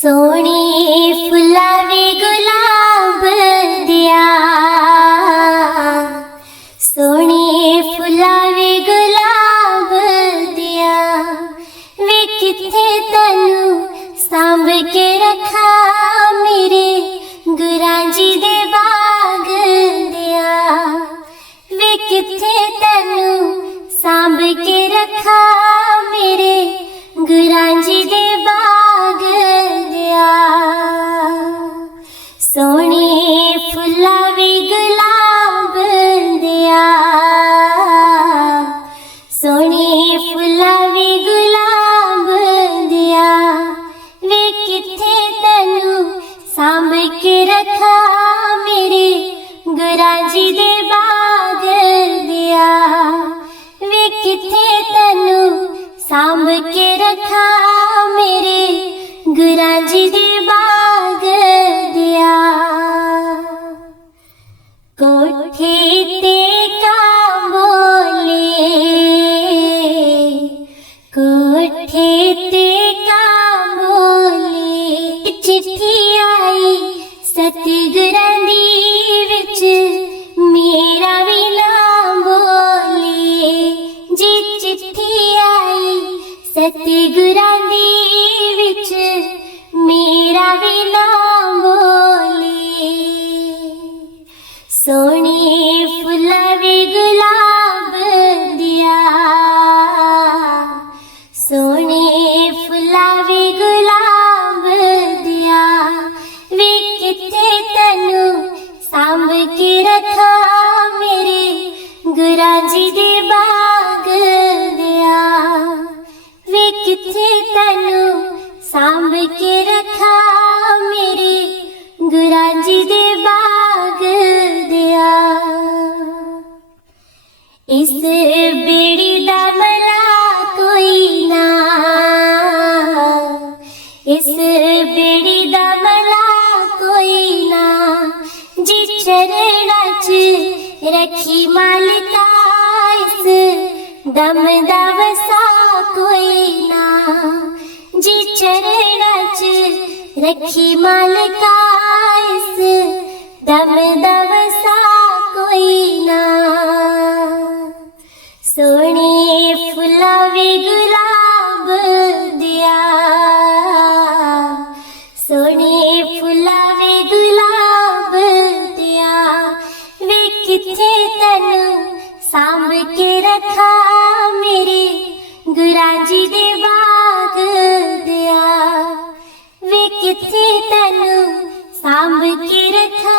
सोहणी फुलावे गुलाब दिया, सोहणी फुलावे गुलाब दिया। वे किथे तैनू सांभ के रखा मेरे गुरां जी दे बाग दिया। वे किथे तैनू सांभ के रखा मेरे गुरां जी दे बाग दिया। सोहणी फुलावे गुलाब दिया, सोहणी फुलावे गुलाब दिया। वे किथे तैनू सांभ के रखा मेरे गुरां जी दे बाग दिया। वे किथे तैनू सांभ के रखा मेरे गुरां जी दे बाग दिया। कोठे ते कां बोले, कोठे ते कां बोले। चिट्ठी आई सतगुरां दी विच मेरा भी नाम बोले। जी चिट्ठी आई सतगुरां दी विच मेरा भी नाम बोले। सोहणी फुलावे गुलाब दिया, सोहणी फुलावे गुलाब दिया। वे किथे तैनू सांभ के रखा मेरे गुरां जी दे बाग दिया। वे किथे तैनू सांभ के रखा मेरे गुरां जी दे बाग दिया। इस बेड़ी दा मला कोई ना, इस बेड़ी दा मला कोई ना। जी चरणा च रखी मालिका इस दम दा वसा कोई ना। जी चरणा च रखी मालिका इस दम दा वसा कोई ना। सोहणी फुलावे गुलाब दिया, सोहणी फुलावे गुलाब दिया। वे किथे तैनू सांभ के रखा मेरे गुरां जी दे बाग दिया। वे किथे तैनू सांभ के रखा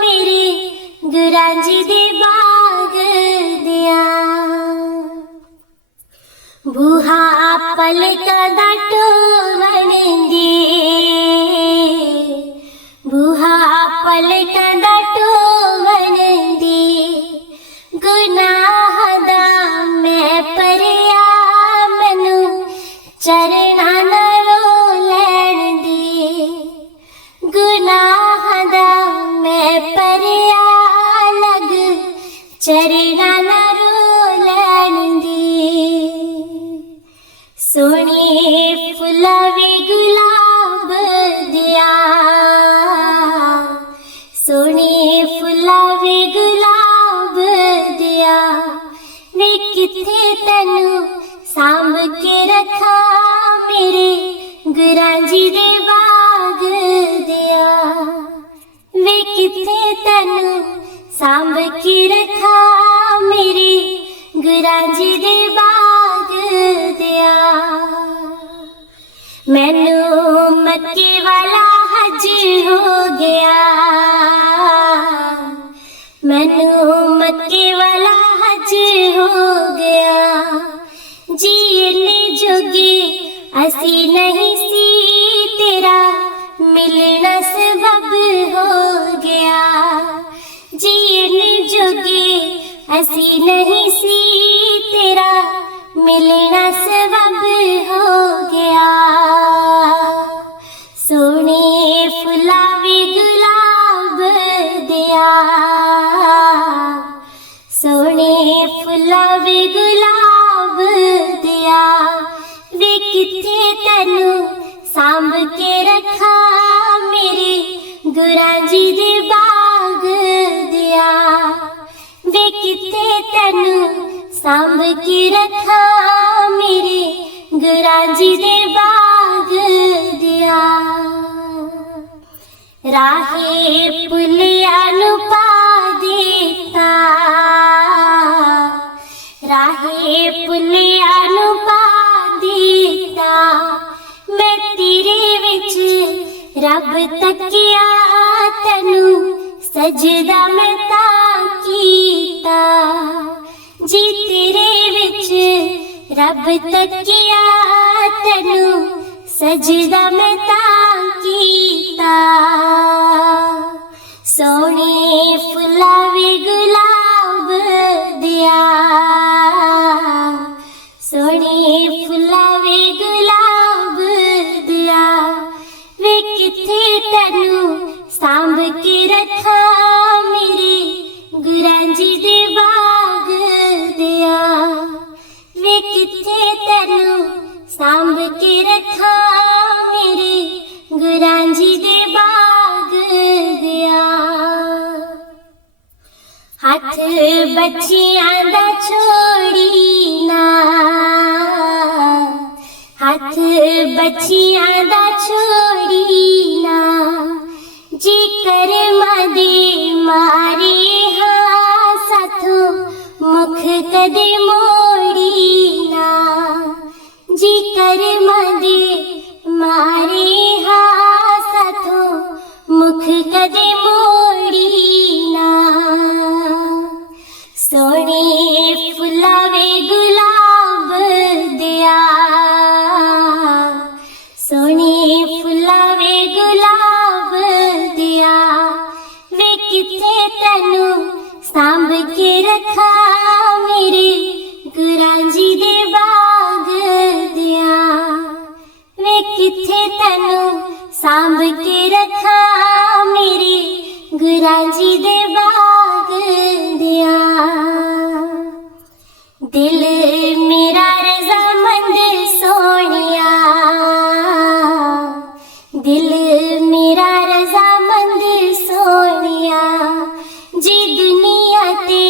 मेरे गुरां जी दे बाग दिया। बूहा पलकां दा टोवण दे, बूहा पलकां दा टोवण दे। गुनाह दा मैं भरिया मैनू चरणा नालों लैण दे। गुनाह दा मैं भरिया लग चरणा नालों लैण दे। सोहणी फुलावे गुलाब दिया, सोहणी फुलावे गुलाब दिया। वे किथे तैनू सांभ के रखा मेरे गुरां जी दे बाग दिया। वे किथे तैनू सांभ के रखा मेरे गुरां जी दे बाग दिया। मैनू मक्के वाला हज हो गया, मैनू मक्के वाला हज हो गया। जीने जोगे असी नहीं सी तेरा मिलना सबब हो गया। जीने जोगे असी नहीं सी तेरा मिलना सबब हो गया। सोहणी फुलावे गुलाब दिया, सोहणी फुलावे गुलाब दिया। वे किथे तैनू सांभ के रखा मेरे गुरां जी दे बाग दिया वे किथे तैनू सांभ के रखा मेरे गुरां जी दे बाग दिया राहे पुलिया नू पा देता राहे पुलिया नू पा देता मैं तेरे विच रब तकिया तैनू सजदा मैं तां कीता जी तेरे विच रब तकिया तैनू सजदा मैं तां कीता सोने फुलावे गुलाब दिया सोने फुलावे गुलाब दिया वे किथे तैनू सांभ के रखा मेरे गुरां जी दे बाग दिया वे किथे तैनू सांभ के रखा मेरे गुरां जी दे बाग दिया हाथ बच्चियां दा छोड़ी ना हाथ बच्चियां दा छोड़ी ना जी कर मदे मारे हाँ साथों मुख कदे मोड़ी ना जी कर मदे मारे हाँ साथों मुख कदे मोड़ी ना सोने फुलावे गुलाब दिया सोने फुलावे गुलाब दिया वे किथे तैनू सांभ के रखा मेरे गुरां जी दे बाग दिया वे किथे तैनू सांभ के रखा मेरे गुरां जी दे बाग दिया दिल मेरा रज़ामंद सोनिया दिल मेरा रज़ामंद सोनिया जी दुनिया ते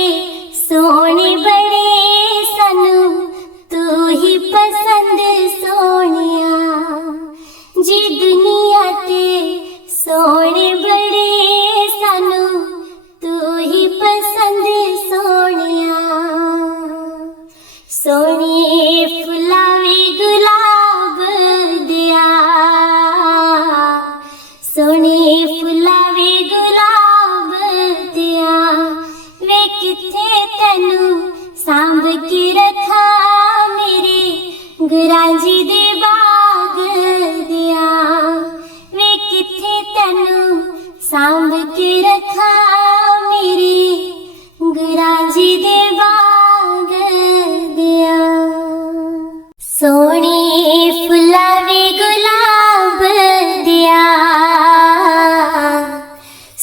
सोने बड़े सानू तू ही पसंद सोनिया जी दुनिया ते सोने बड़े सानू तू ही पसंद सोनिया सोने फुलावे गुलाब दिया सोने फुलावे गुलाब दिया वे किथे तैनू सांभ के रखा मेरे गुरां जी दे बाग दिया वे किथे तैनू सांभ के रखा मेरे गुरां जी दे बाग दिया सोने फुलावे गुलाब दिया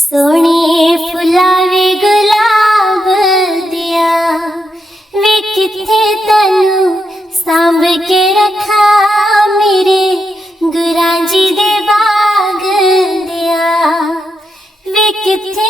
सोने फुलावे गुलाब दिया वे किथे तैनू सांभ के रखा मेरे गुरां जी दे बाग दिया वे किथे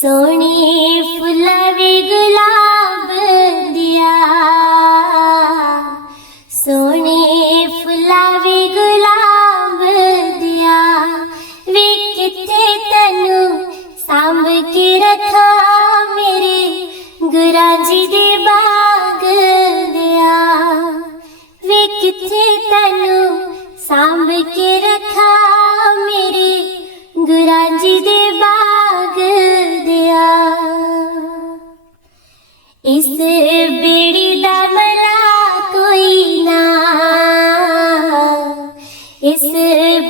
सोहणे फुल्लां वे गुलाब दिया, सोहणे फुल्लां वे गुलाब दिया, वे किथे तैनू सांभ के रखा मेरे गुरां जी दे बाग दिया, वे किथे तैनू सांभ के रखा मेरे गुरां जी दे बाग दिया। इस बेड़ी दा मला कोई ना, इस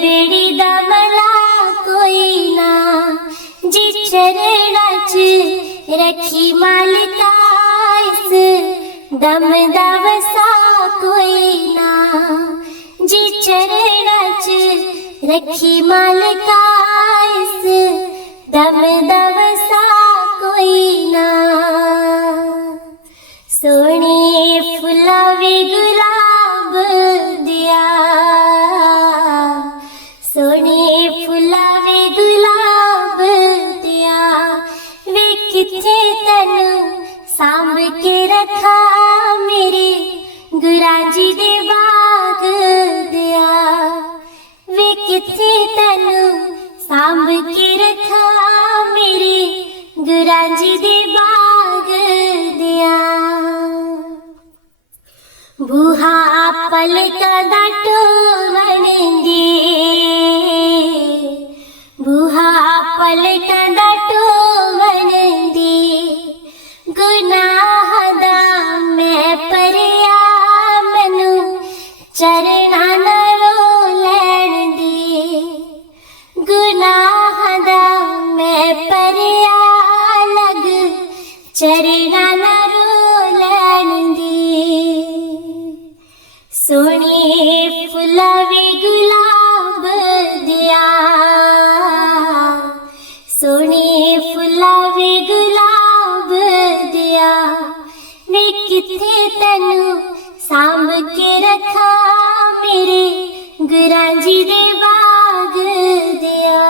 बेड़ी दा मला कोई ना, जी चरणां च रखी मालिका इस दम दा वसा कोई ना, जी चरणां च रखी मालिका इस दम दा वसा कोई ना। सोहणे फुल्लां वे गुलाब दिया, सोहणे फुल्लां वे गुलाब दिया, वे किथे तैनू सांभ के रखा मेरे गुरां जी दे बाग दिया, वे किथे तैनू सांभ के रखा मेरे गुरां जी दे बाग दिया। बूहा पलकां दा टोवण दे, बूहा पलकां दा टोवण दे, गुनाह दा मैं भरिया मैनू चरणां नालों लैण दे, गुनाह दा मैं भरिया लग चरणां नालों लैण दे। सोहणे फुल्लां वे गुलाब दिया, सोहणे फुल्लां वे गुलाब दिया, वे किथे तैनू सांभ के रखा मेरे गुरां जी दे बाग दिया,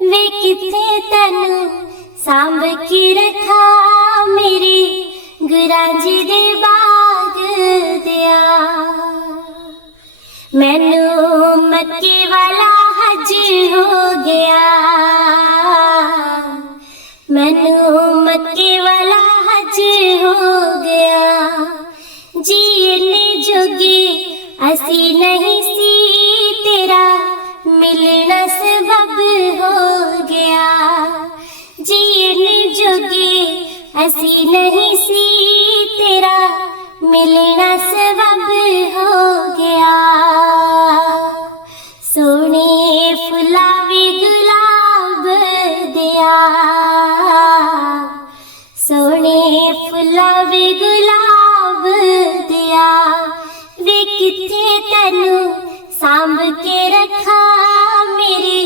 वे किथे तैनू सांभ के रखा मेरे गुरां जी दे बाग दिया। मैनू मक्के वाला हज हो गया, मैनू मक्के वाला हज हो गया, जीने जोगे असी नहीं सी तेरा मिलना सबब हो गया, जीने जोगे असी नहीं सी तेरा मिलना सबब हो गया। सोहणे फुल्लां वे गुलाब दिया, सोहणे फुल्लां वे गुलाब दिया, वे किथे तैनू सांभ के रखा मेरे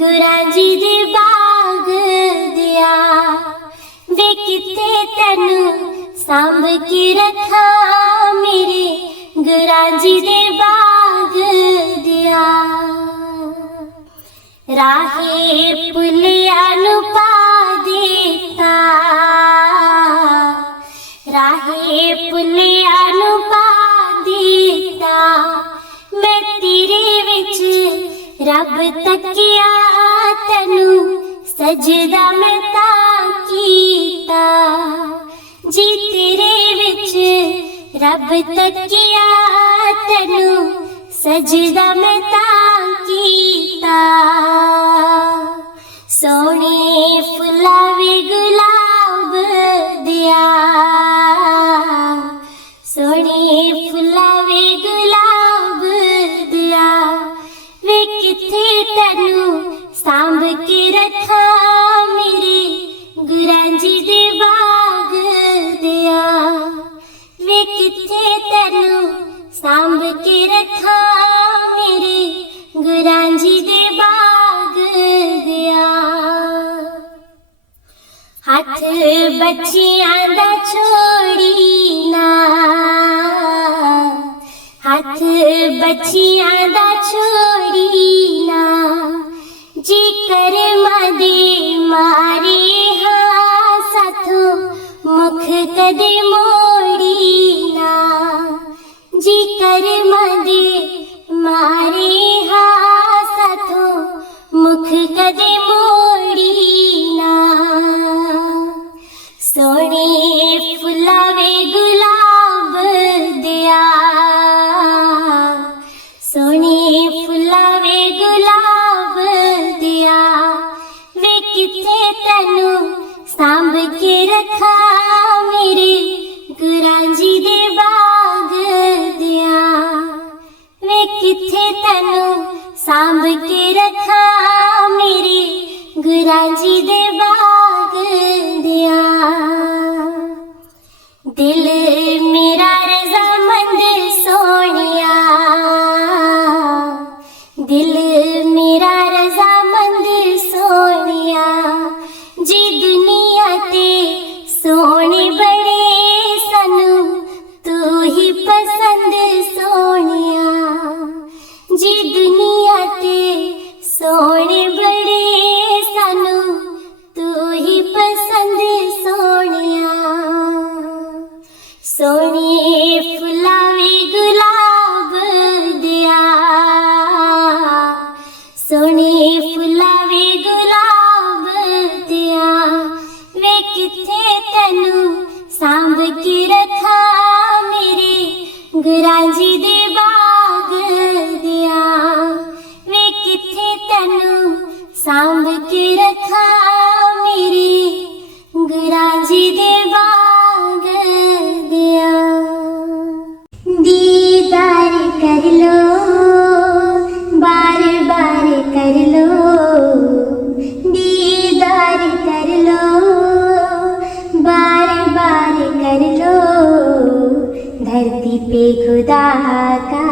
गुरां जी दे बाग दिया, वे किथे तैनू सांभ के रखा मेरे गुरां जी दे बाग दिया। राहे पुलिया नू पा देता, राहे पुलिया नू पा देता, मैं तेरे विच रब तकिया तैनू सजदा मैं तां कीता, जी तेरे विच रब तकिया तैनू सजदा मैं तां कीता। सोहणे फुल्लां वे गुलाब दिया, सोहणे फुल्लां वे गुलाब दिया, वे किथे तैनू सांभ के रखा मेरे गुरां जी दे बाग दिया, वे किथे तैनू सांभ के रखा मेरे गुरां जी दे बाग दिया। हथ बच्चियां दा छोड़ी ना, हथ बच्चियां दा छोड़ी ना, जी कर्मां दे मारे किथे तेनू सांभ के रखा मेरे गुरां जी दे बाग दिया। वे किथे तेनू सांभ के रखा मेरे गुरां जी दे बाग दिया। दिल मेरा रज़ामंद सोनिया, दिल मेरा रज़ामंद सोनिया, जी दुनिया ते सोने बड़े सानू तू ही पसंद सोनिया। जी दुनिया ते सोने बड़े सानू तू ही पसंद सोनिया। सोने फुलावे गुलाब दिया, सोने फुलावे गुलाब दिया। वे किथे तेनू सांभ के रखा मेरे गुरां जी दे बाग दिया। वे किथे तेनू सांभ के रखा मेरे गुरां जी दे बाग दिया। दीदार कर लो बार बार कर लो, दीदार कर लो बार बार कर लो। धरती पे खुदा का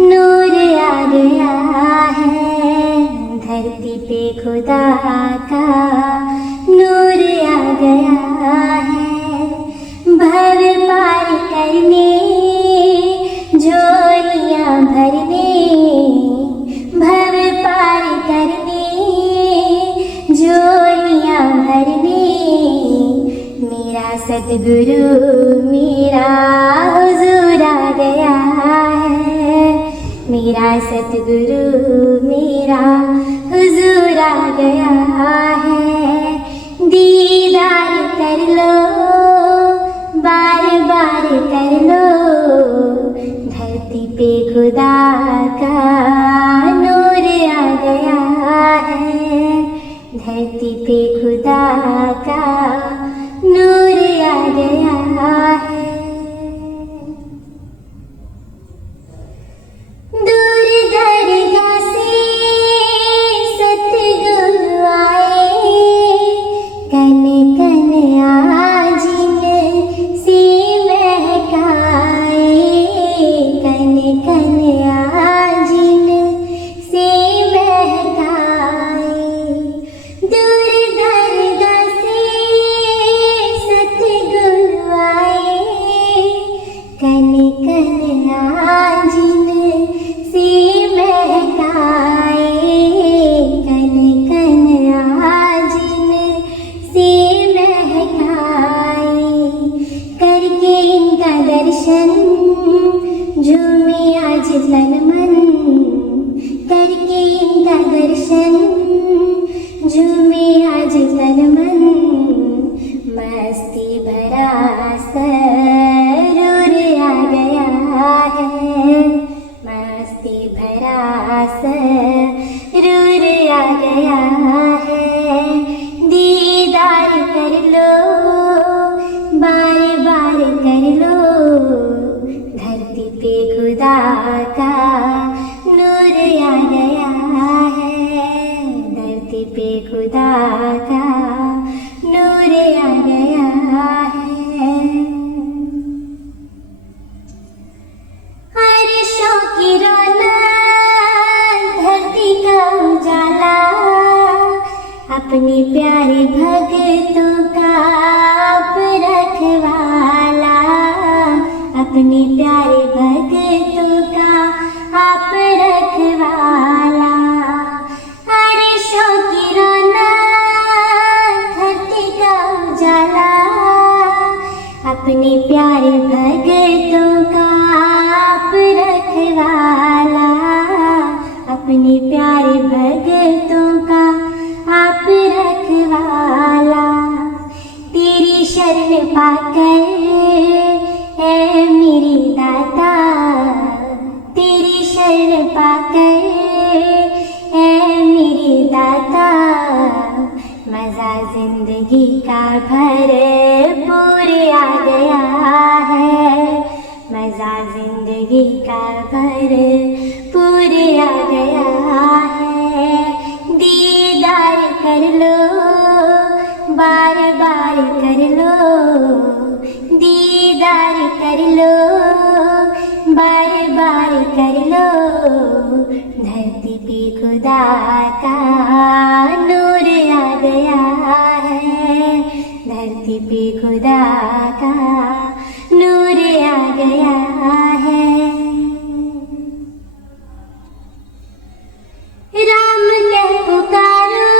नूर आ गया है, धरती पे खुदा का नूर आ गया है। भव पार करने झोलियां भरने, भव पार करने झोलियां भरने। मेरा सतगुरु मेरा हुजूर आ गया है, मेरा सतगुरु मेरा हुजूर आ गया है। दीदार कर लो बार बार कर लो, धरती पे खुदा का नूर आ गया है, धरती पे खुदा का नूर आ गया है। दूर दरगाह से सतगुरु आए, कन कन आजिन से महकाए, कन कन आजिन से महकाए। दूर दरगाह से सतगुरु आए, कन कन आजिन से महकाए, कन कन आजिन से महकाए। करके इनका दर्शन झूमे आज तन मन, करके इनका दर्शन झूमे आज तन मन। मस्ती भरा सरूर आ गया है, मस्ती भरा सरूर आ गया है। दीदार कर लो बार बार कर लो, धरती पे खुदा का नूर आ गया है, धरती पे खुदा का नूर आ गया है। अर्शों की रौनक धरती का उजाला, अपने प्यारे भक्तों का आप रखवाला, अपने प्यारे भक्तों का आप रखवाला। अर्शों की रौनक धरती का उजाला, अपने प्यारे भक्तों का आप रखवाला, अपने प्यारे भक्तों का आप रखवाला। तेरी शरण पाकर है मेरी दाता, तेरी शरण पाकर है मेरी दाता। मज़ा जिंदगी का भरपूर आ गया है, मज़ा जिंदगी का भरपूर आ गया है। दीदार कर लो, बार बार कर लो, दीदार कर लो, बार बार कर लो। धरती पे खुदा का नूर आ गया है, धरती पे खुदा का नूर आ गया है। राम कह पुकारो,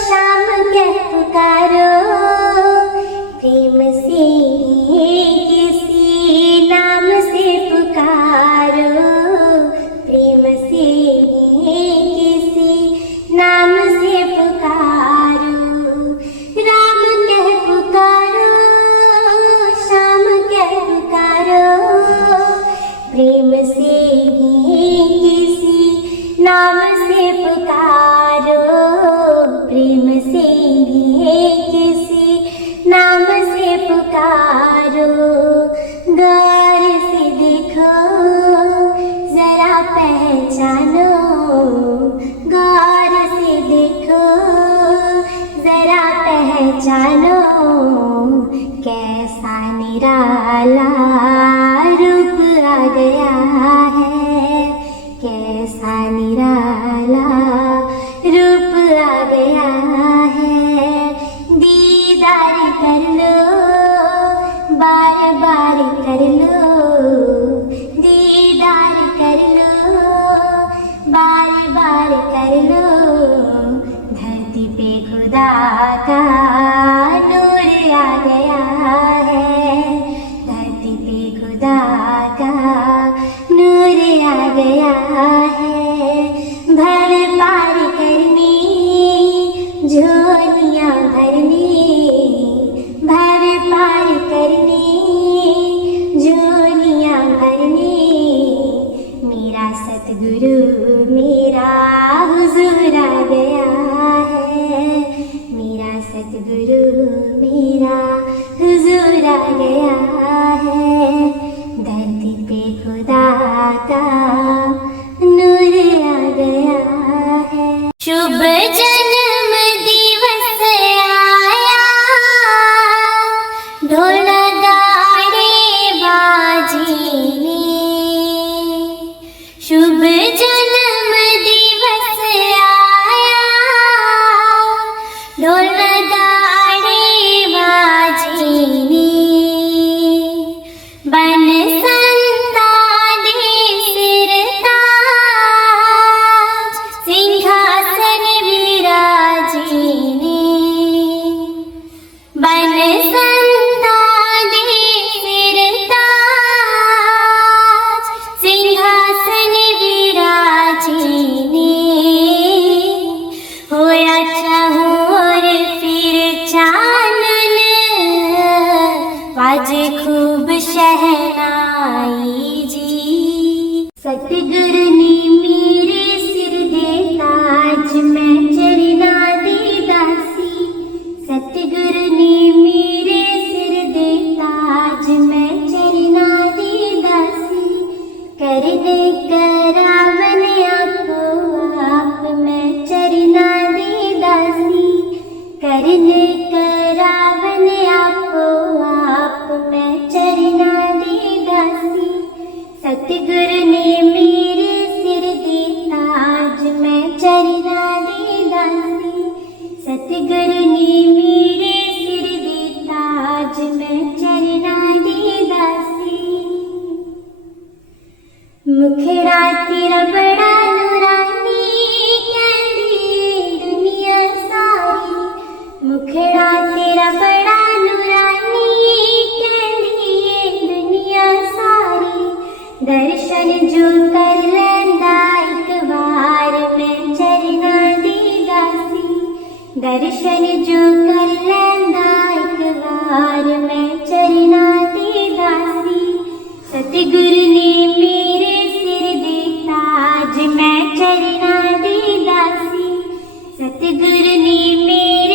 शाम कह पुकारो, प्रेम से किसी नाम से पुकारो, प्रेम से किसी नाम से पुकारो। राम कह पुकारो, शाम कह पुकारो, प्रेम से किसी नाम से पुकारो, प्रेम से किसी नाम से पुकारो। गौर से देखो, जरा पहचानो, गौर से देखो, जरा पहचानो। कैसा निराला रूप आ गया है, कैसा निराला रूप आ गया है। दीदार कर लो, बार बार कर लो, दीदार कर लो, बार बार कर लो। धरती पे खुदा का नूर आ गया है, धरती पे खुदा का नूर आ गया है। भर पार करनी, झोलियाँ भरनी, भर पार करनी, झोलियाँ भरनी। मेरा सतगुरु मेरा हुजूर आ गया है, मेरा सतगुरु मेरा हुजूर आ गया है। धरती पे खुदा का नूर आ गया है। शुभ जन्म दिवस आया, ढोल गाड़े बाजीने। शुभ जन्म दिवस आया, ढोल गाड़े बाजीने। बन बाजे खूब शहनाई जी। सतगुरु ने मेरे सिर दे ताज, मैं चरना दी दासी। सतगुरु ने मेरे सिर दे ताज, मैं चरना दी दासी। करने करावन आपो आप, मैं चरना दी दासी। करने करावन आपो आप, मैं चरना दी दासी। सतगुरु ने मेरे सिर दे ताज, मैं चरना दी दासी। सतगुरु ने मेरे सिर दे ताज, मैं चरना दी दासी। मुखड़ा तेरा बड़ा नूरानी, कहंदी दुनिया सारी। मुखड़ा तेरा बड़ा नूरानी, कहंदी दुनिया सारी। दर्शन जो कर लेंदा एक बार, मैं चरना दी दासी। दर्शन जो कर लेंदा एक बार, मैं चरना दी दासी। सतगुरु ने मेरे सिर दे ताज, मैं चरना दी दासी। सतगुरु ने मेरे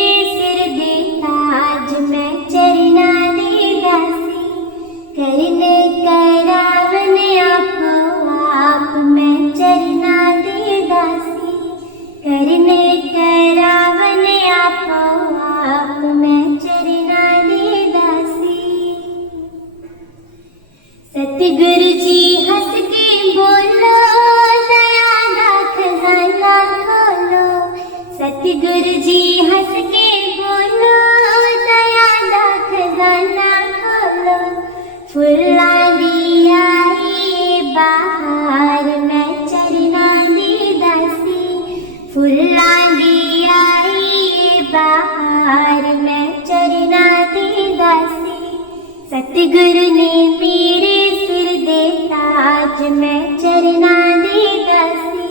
सतगुरु ने मेरे सिर दे ताज, मैं चरना दी दासी।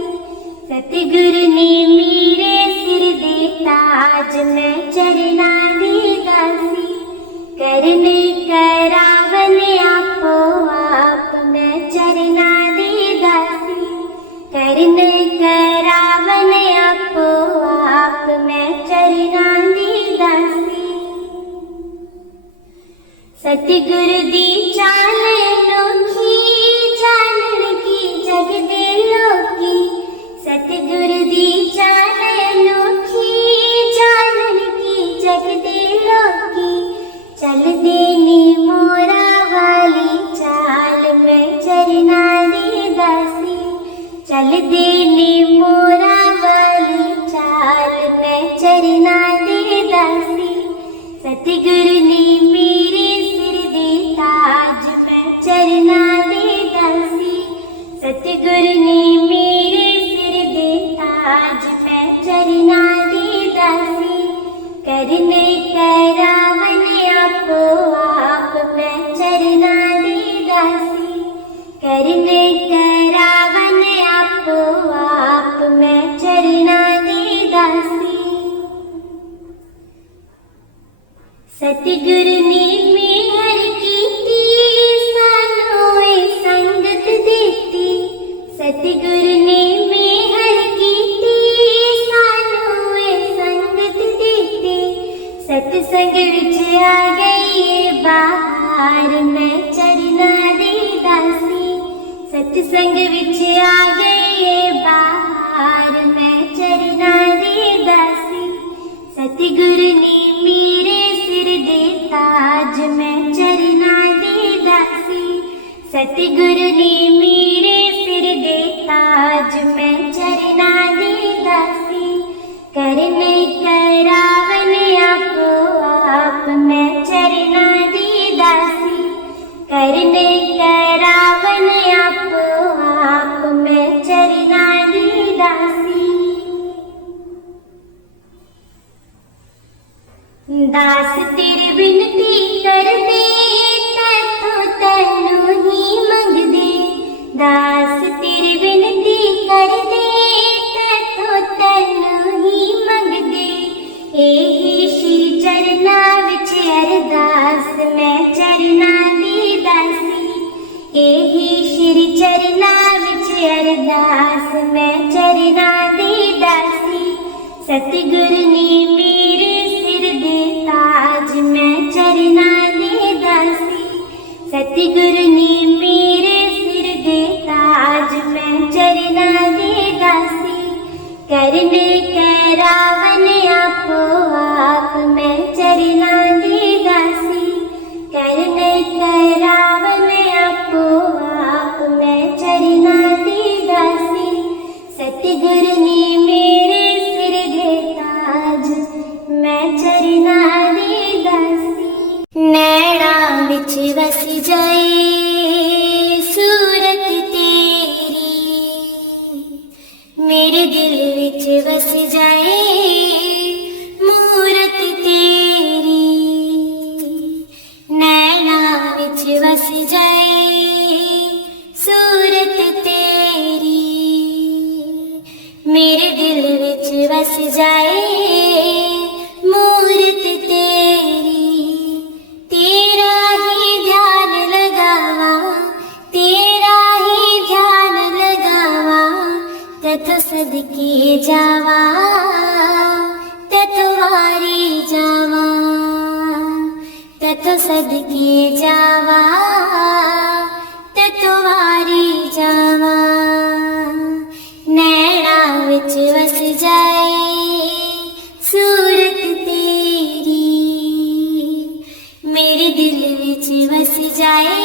सतगुरु ने मेरे सिर दे ताज, मैं चरना दी दासी। करने करावन आपो आप, मैं चरना दी दासी। करने करावन आपो आप, मैं चरना दी दासी। सतगुरु दी चाल अनोखी, चानण की जग दे लोकी। सतगुरु दी चाल अनोखी, चानण की जग दे लोकी। चल देनी मोरा वाली चाल, मैं चरना दी दासी। चल देनी मोरा वाली चाल, मैं चरना दी दासी। सतगुरु ने मेरे सिर दे ताज, मैं चरना दी दासी। सतगुरु ने मेरे सिर दे ताज, मैं चरना दी दासी। करने करावन आपो आप, मैं चरना दी दासी। करने करावन आपो आप, मैं चरना दी दासी। सतगुरु ने मेहर कीती, सानों संगत देती। सतगुरु ने मेहर कीती, सानों संगत देती। सतसंग विच आ गई बाहर, मैं चरना दी दासी। सतसंग विच आ गई बाहर, मैं चरना दी दासी। सतगुरु ने मेरे सिर दे ताज, मैं चरना दी दासी। सतगुरु ने मेरे सिर दे ताज, मैं चरना दी दासी। करने करावन आपो आप, मैं चरना दी दासी। करने करावन आपो आप, मैं चरना दी दासी। दास तेरी बिनती कर दे, तैथों तैनू ही मंग दे। दास तेरी बिनती कर दे, तैथों तैनू ही मंग दे। एही श्री चरना विच अरदास, मैं चरना दी दासी। एही श्री चरना विच अरदास, मैं चरना दी दासी। सतगुरु ने मेरे सिर दे ताज, मैं चरना दी दासी। सतगुरु ने मेरे सिर दे ताज, मैं चरना दी दासी। करने करावन आपो आप, मैं चरना दी दासी। करने करावन आपो आप, मैं चरना दी दासी। सतगुरु ने मेरे सिर दे ताज, मैं चरना दी दासी। नैना विच वस जाए सूरत तेरी, मेरे दिल विच वस जाए मूरत तेरी। नैना विच वस जाए सूरत तेरी, मेरे दिल विच वस जाए मूरत तेरी। तेरा ही ध्यान लगावा, तेरा ही ध्यान लगावा। तथ सदके जावा, तथ वारी जावा। तथ सदके जावा, तथ वारी जावा। नैना विच वस जाए सूरत तेरी, मेरे दिल विच वस जाए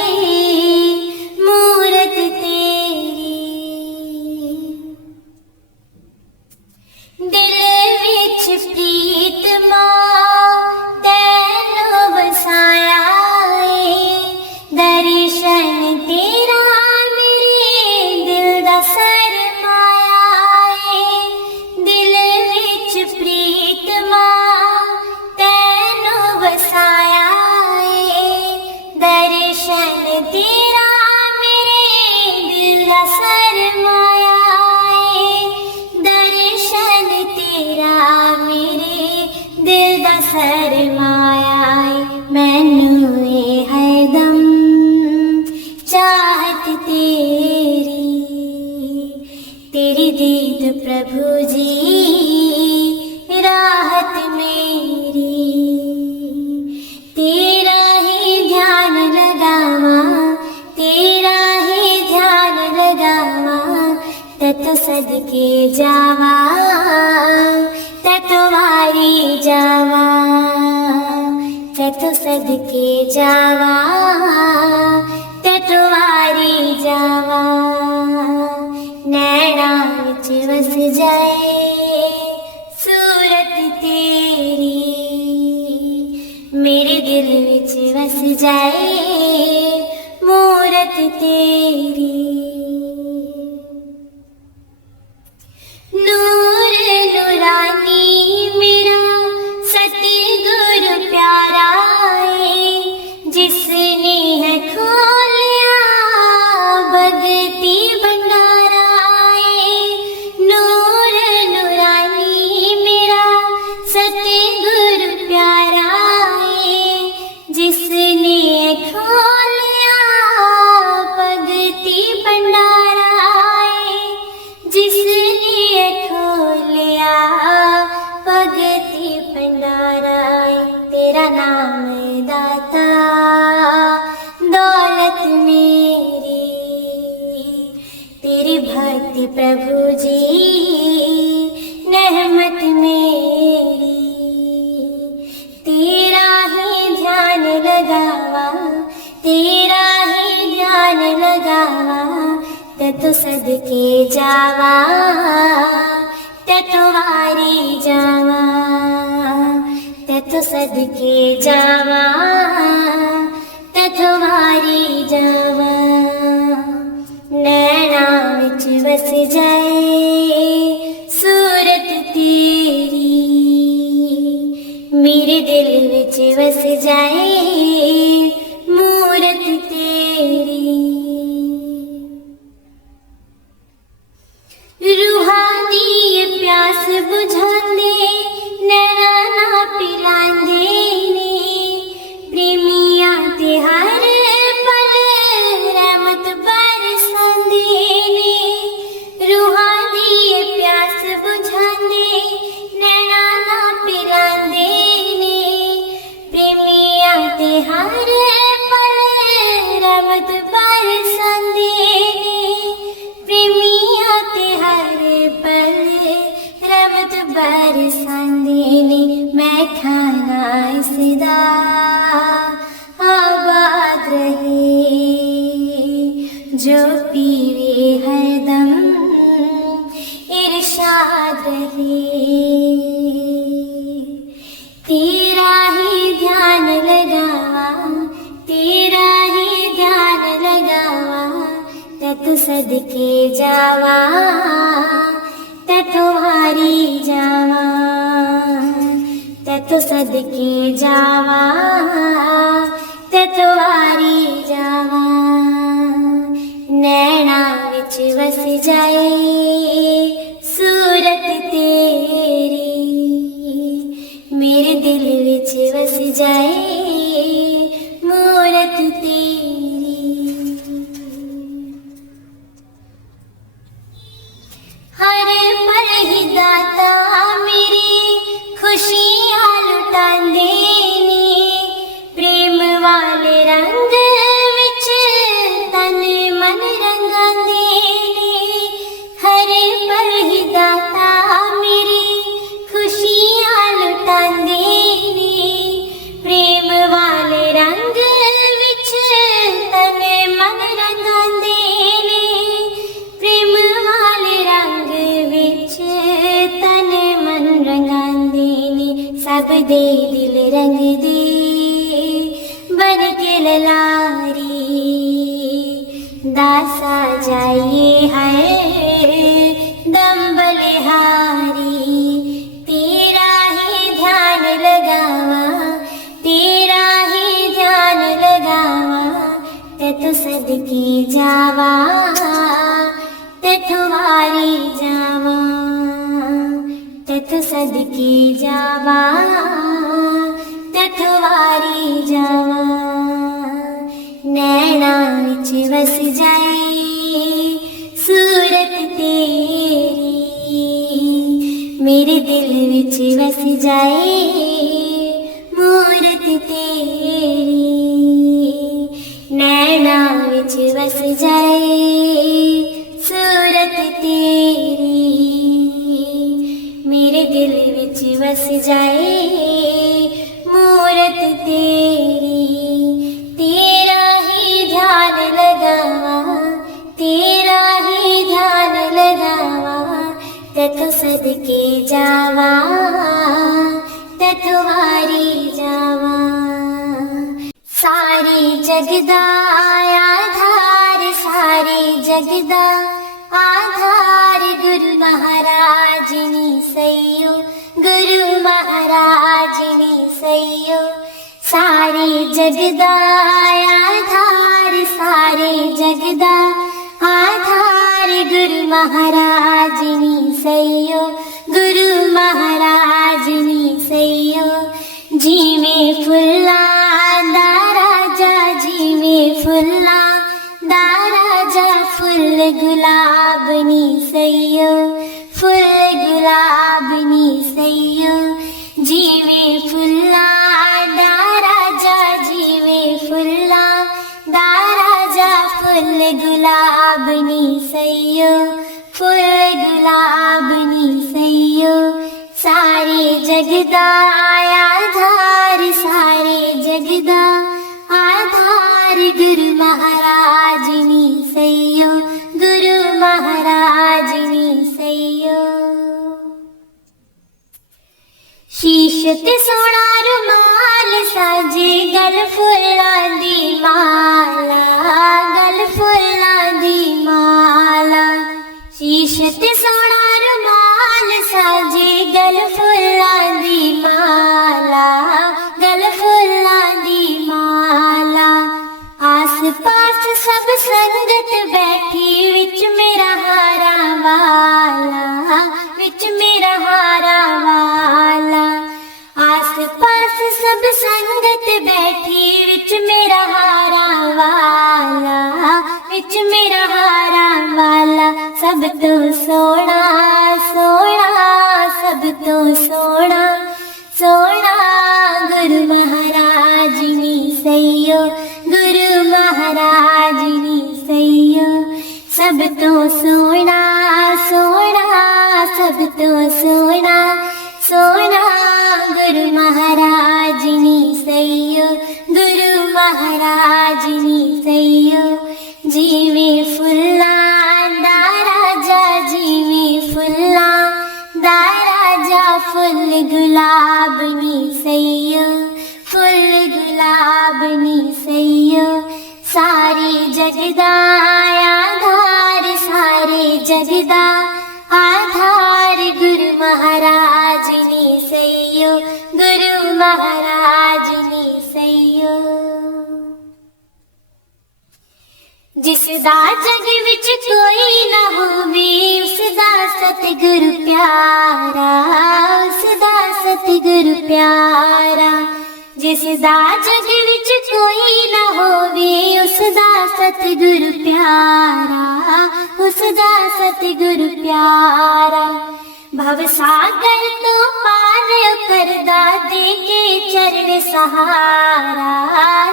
मूरत तेरी। दिल विच प्रीत मां तैनू बसाया है, जा सरमाया मैनू ये हरदम चाहत तेरी, तेरी दीद प्रभु जी राहत मेरी, तेरा ही ध्यान लगावा, तेरा ही ध्यान लगावा, तत सदके जावा, तत्वारी जावा, तत सदके जावा, तत्वारी जावा, नैना विच वस जाए सूरत तेरी, मेरे दिल विच वस जाए मूरत तेरी। नूर नूरानी मेरा सतगुरु प्यारा है, जिसने है खोलिया भगती भंडारा है। नूर नूरानी मेरा सतगुरु प्यारा है, जिसने खोलिया भगती भंडारा है, जिसने खोलिया भगती भंडारा है। तेरा नाम दाता दौलत मेरी, तेरी भक्ति प्रभु जी रहमत मेरी, तेरा ही ध्यान लगावा, तेरा ही ध्यान लगावा, तत सदके जावा, तत्वारी जावा, तत सदके जावा, तत्वारी जावा, नैना विच वस जाए सूरत तेरी, मेरे दिल विच वस जाए मूरत तेरी। रूहानी प्यास बुझांदे नैना ना पिलांदे ने, प्रेमियां ते हर पल रहमत बरसांदे ने। रूहानी प्यास बुझांदे नैना ना पिलांदे ने, प्रेमियां ते हर पल रहमत बरसांदे ने, प्रेमियां ते हर पल रहमत बरसांदे ने। मैं खाना इसदा आबाद रहे, जो पीवे हरदम इरशाद रहे, तेरा ही ध्यान लगावा, तेरा ही ध्यान लगावा, तत सदके जावा, तत्वारी जावा, तत सदके जावा, तत्वारी जावा, नैना विच वस जाए सूरत तेरी, मेरे दिल विच वस जाए मूरत तेरी। हर पल ही दाता मेरी खुशियां लुटांदे ने, प्रेम वाले रंग विच तन मन रंगांदे ने। हर पल ही दाता मेरी खुशियां लुटांदे ने, प्रेम वाले रंग विच तन मन रंगांदे ने, प्रेम वाले रंग विच तन मन रंगांदे ने। सब दे दिल रंग दे बन के ललारी, दासा जाइए है दम बलिहारी, तेरा ही ध्यान लगावा, तेरा ही ध्यान लगावा, तत सदके जावा, तत्वारी जावा, तत सदके जावा, जाए मूरत तेरी, नैना विच वस जाए सूरत तेरी, मेरे दिल विच वस जाए मूरत तेरी। तेरा ही ध्यान लगावा, तेरा ही ध्यान लगावा, तैथों सदके जावा, तैथों वारी जावा। सारे जगदा आधार, सारे जगदा आधार, गुरु महाराज नी सैयो, गुरु महाराज नी सैयो। सारे जगदा आधार, सारे जगदा आधार, गुरु महाराज नी सैयो, गुरु महाराज नी सैयो। जिवें फुल्लां दा राजा, जिवें फुल्लां दा राजा, फुल गुलाब नी सैयो, फुल गुलाब नी सैयो। जिवें फुल्लां दा राजा, जिवें फुल्लां दा राजा, फुल गुलाब नी सैयो, फुल गुलाब नी सैयो। सारे जगदा आधार, सारे जगदा आधार, गुरु महाराज नी सैयो, गुरु महाराज नी सैयो। शीश ते सोना रुमाल साजे, गल फुल्लां दी माला, गल फुल्लां दी माला। शीश ते सोना रुमाल साजे, गल फुल्लां दी माला, गल फुल्लां दी माला। आस पास सब संगत बैठी, विच मेरा हारा वाला, विच मेरा हारा वाला। आस पास सब संगत बैठी, विच मेरा हारा वाला, विच मेरा हारा वाला। सब तो सोना सोना, सब तो सोना सोना, गुरु महाराज नी सैयो, गुरु महाराज नी सैयो। सब तो सोना सोना, सब तो सोना सोना, गुरु महाराज नी सैयो, गुरु महाराज नी सैयो। जिवें फुल्लां दा राजा, जिवें फुल्लां दा राजा, फुल गुलाब नी सैयो, फुल गुलाब नी सैयो। सारे जगदा आधार, सारे जगदा आधार, गुरु महाराज नी सैयो, गुरु महाराज नी सैयो। जिसदा जग विच कोई ना होवे, उसदा सतगुरु प्यारा, उसदा सतगुरु प्यारा। जिसदा जग विच कोई ना होवे, उसदा सतगुरु प्यारा, उसदा सतगुरु प्यारा। भव सागर तो पार करदा, दे के चरण सहारा,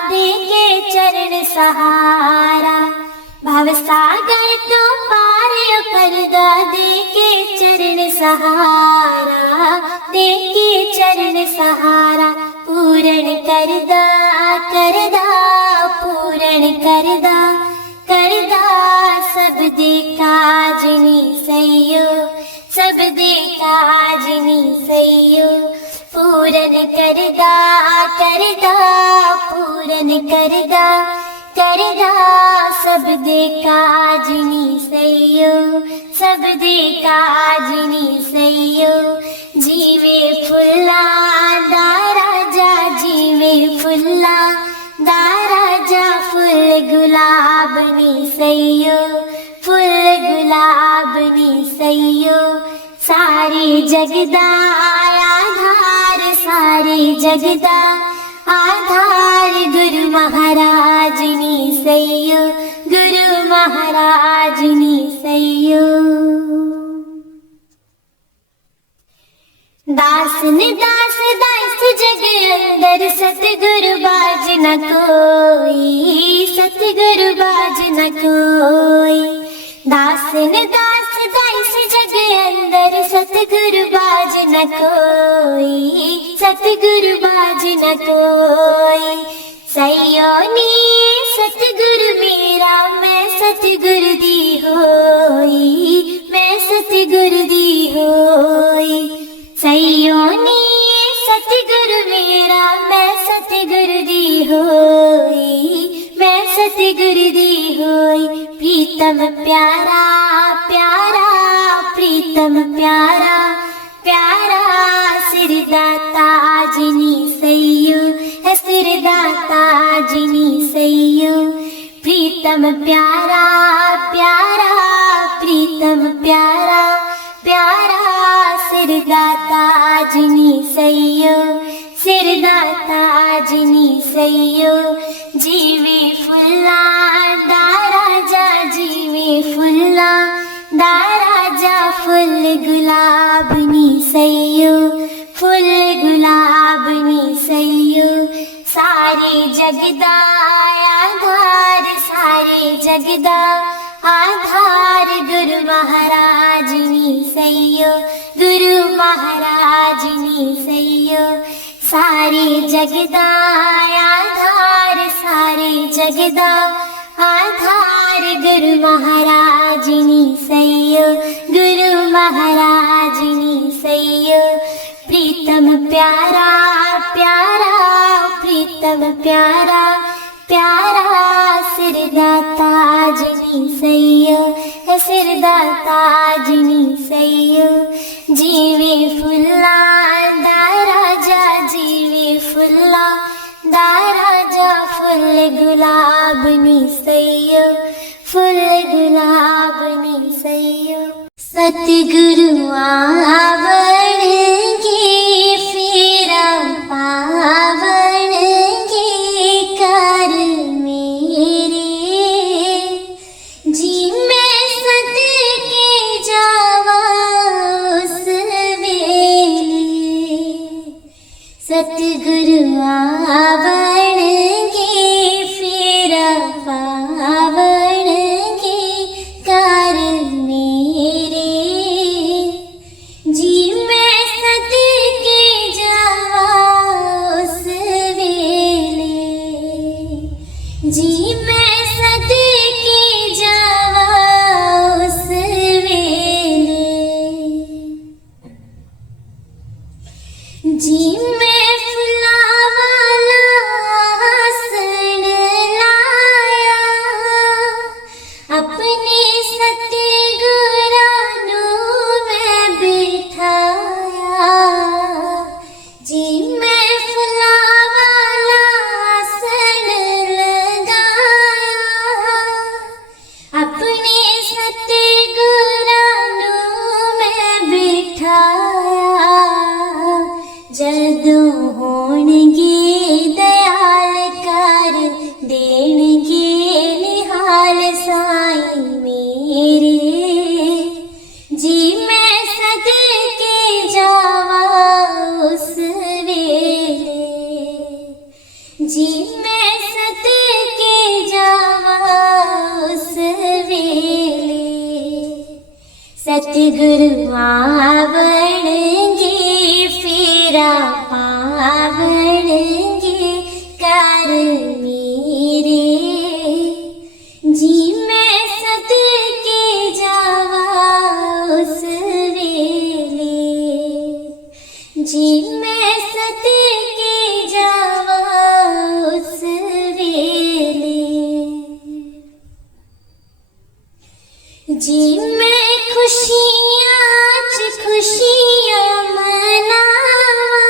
दे के चरण सहारा। भव सागर तो पार करदा, दे के चरण सहारा, दे के चरण सहारा। पूरण करदा करदा, पूरण करदा करदा, सब दे काज नी सैयो, सब दे काज नी सैयो। पूरन करदा करदा, पूरन करदा करदा, सब दे काज नी सैयो, सब दे काज नी सैयो। जिवें फुल्लां दा राजा, जिवें फुल्लां दा राजा, फुल गुलाब नी सैयो, फुल गुलाब नी सैयो। सारे जगदा आधार, सारे जगदा आधार, गुरु महाराज नी सैयो, गुरु महाराज नी सैयो। दासन दास दास जग अंदर सतगुरु बाज न कोई, सतगुरु बाज न कोई। दासन दास दास जग अंदर सतगुरु बाज न कोई, सतगुरु बाज न कोई। सयोनी सतगुरु मेरा मैं सतगुरु दी होई, मैं सतगुरु दी होई। सयोनी सतगुरु मेरा मैं सतगुरु दी होई, मैं सतगुरु दी होई। प्रीतम प्यारा प्यारा प्रीतम प्यारा प्यारा सिरदाता जिनी सैयो है सिरदाता जिनी सैयो। प्रीतम प्यारा प्यारा प्रीतम प्यारा प्यारा सिरदाता जिनी सैयो, सिरदाता जिनी सैयो। जीवे फुल्ला दा राजा जीवे फुल्ला दा राजा फुल गुलाब नी सैयो, फुल गुलाब नी सैयो। सारे जगदा आधार सारे जगदा आधार गुरु महाराज नी सैयो, गुरु महाराज नी सैयो। सारे जगदा आधार सारे जगदा आधार गुरु महाराज नी सैयो, गुरु महाराज नी सैयो। प्रीतम प्यारा प्यारा प्रीतम प्यारा प्यारा सिरदाता जिनी सैयो है सिरदाता जिनी सैयो। जीवे फुल्ला दा राजा जीवे फुल्ला दा राजा फुल गुलाब नी सैयो, फुल गुलाब नी सैयो। सतगुरु आवण गे फेरा पावण गे कर मेरे। जी मैं सदके जावा उस वेले, सतगुरु आवण गे फेरा पावण गे कर मेरे। जी मैं सदके जावा उस वेले, जी मैं सदके जावा उस वेले। जी मैं फुलावाला आसन लाया, अपने सतगुरां नूं मैं बिठाया। जी मैं फुलावाला आसन लगाया, अपने सतगुरां नूं मैं बिठाया। जदों होणगे दयाल कर देणगे निहाल साईं मेरे। जी मैं सदके जावा उस वेले, जी मैं सदके जावा उस वेले। सतगुरु आवण गे फेरा पावण गे कर मेरे। जी मैं सदके जावा उस वेले, जी मैं सदके जावा उस वेले। जी मैं खुशियाँ च खुशियाँ मनावा,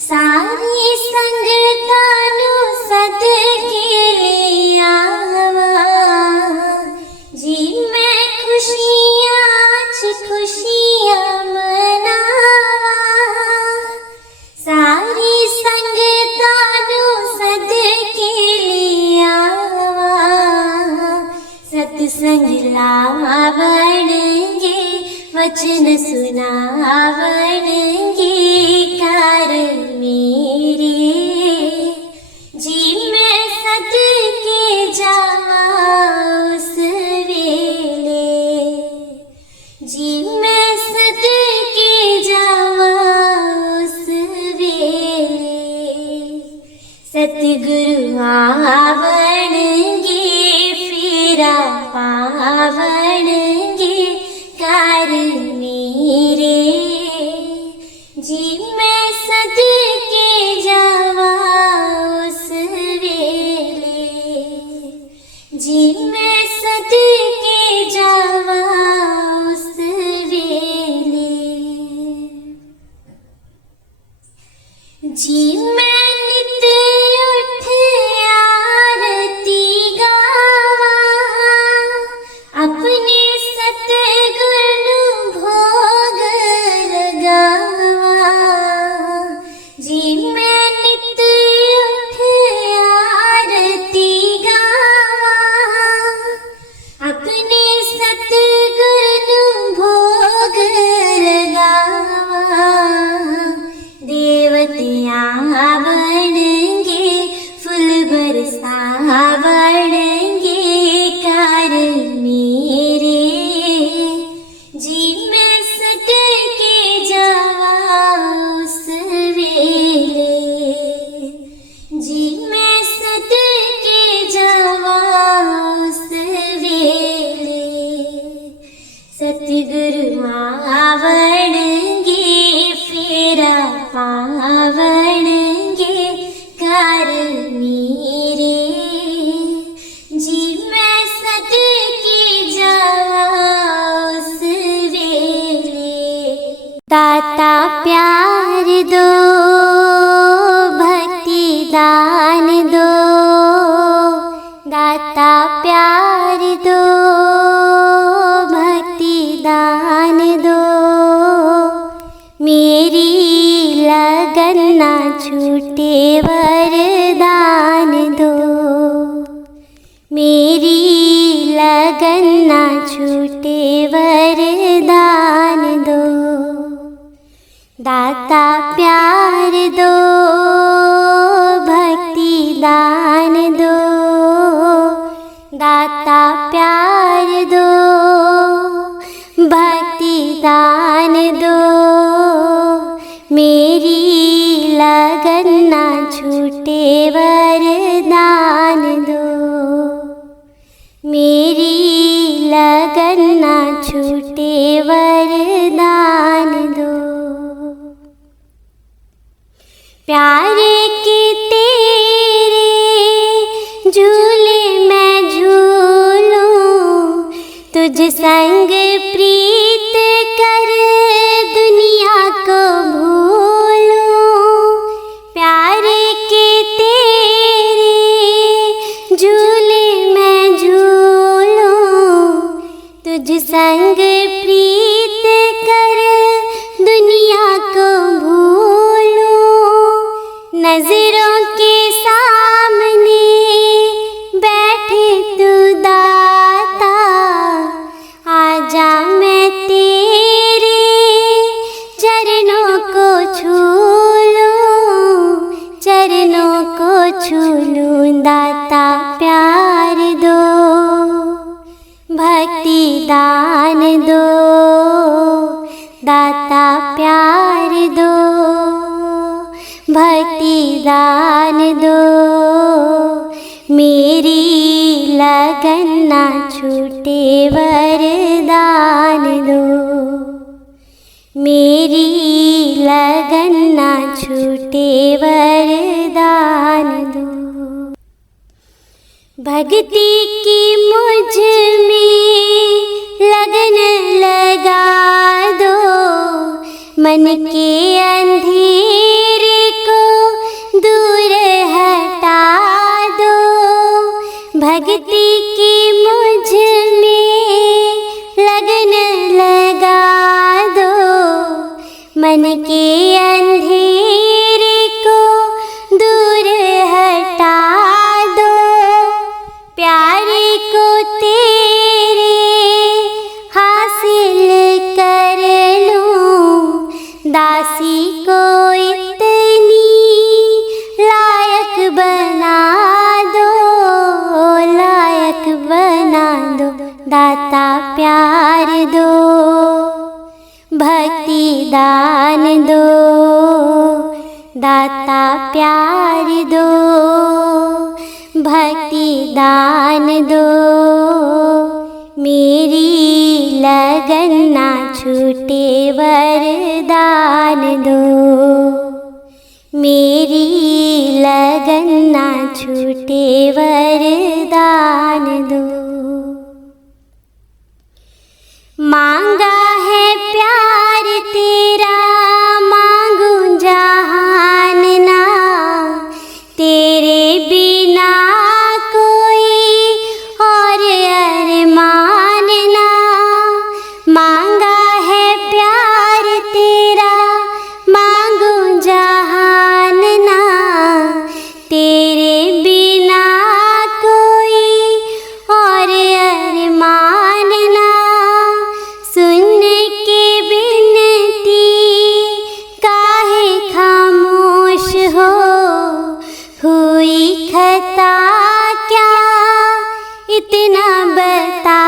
सारी संगतां नूं सदके ले आवा। जी मैं खुशियाँ च खुशियाँ मनावा, सारी संगतां नूं सदके ले आवा। सत्संग लावण गे वचन सुनावण आवणगे फेरा पावणगे कार मेरे जी मैं सदके जावा उस वेले जी मैं सदके जावा उस वेले जी मैं नित उठ आरती गावा अपने सतगुरु भोग लगावा जी मैं नित उठ आरती गावा अपने सतगुरु भोग लगावा देवतियाँ आवणगे फूल बरसावणगे कार मेरे जी मैं सदके जावा उस वेले जी मैं सदके जावा उस वेले सतगुरु आवणगे फेरा पावणगे कार मेरे जी मैं सदके जावा उस वेले दाता प्यार दो भक्ति दान दो दाता प्यार दो भक्ति दान दो मेरी लगन ना छूटे वरदान दो मेरी लगन ना छूटे वरदान दो दाता प्यार दो भक्ति दान दो दाता प्यार दो भक्ति दान दो मेरी लगन ना छूटे वरदान दो मेरी लगन ना छूटे वरदान दो प्यार के तेरे झूले मैं झूलूं तुझ संग प्रीत कर दुनिया को भूलूं प्यार के तेरे झूले मैं झूलूं तुझ संग प्रीत कर दुनिया को भूलूं नजरों के सामने बैठे तू दाता आजा मैं तेरे चरणों को छू लूं दाता प्यार दो भक्ति दान दो दाता प्यार दो भक्ति दान दो मेरी लगन ना छूटे वरदान दो मेरी लगन ना छूटे वरदान दो भक्ति की मुझ में लगन लगा दो मन के अंधेरे को दूर हटा दो भक्ति की मुझ में लगन लगा दो मन के अंधेरे को दूर हटा दो प्यार को तेरे हासिल कर लूं दासी को इतनी लायक बना दो दाता प्यार दो भक्ति दान दो दाता प्यार दो भक्ति दान दो, मेरी लगन ना छूटे वरदान दो, मेरी लगन ना छूटे वरदान दो। मांगा है प्यार तेरा मांगू जहान ना, तेरे बिना कोई और अरमान ना। मांगा है प्यार तेरा मांगू जहान ना, तेरे बिना कोई और अरमान ना। सुन के बिनती काहे खामोश हो, हुई खता क्या इतना बता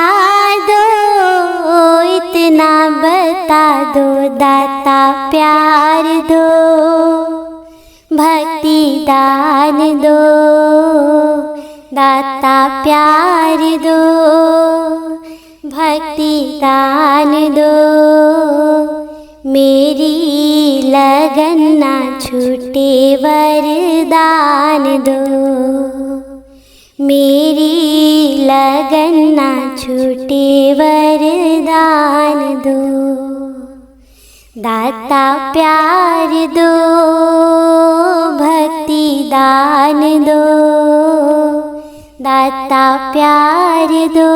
दो, इतना बता दो। दाता प्यार दो, भक्ति दान दो, दाता प्यार दो, भक्ति दान दो। मेरी लगन ना छूटे वरदान दो, मेरी लगन ना छूटे वरदान दो। दाता प्यार दो, भक्ति दान दो, दाता प्यार दो,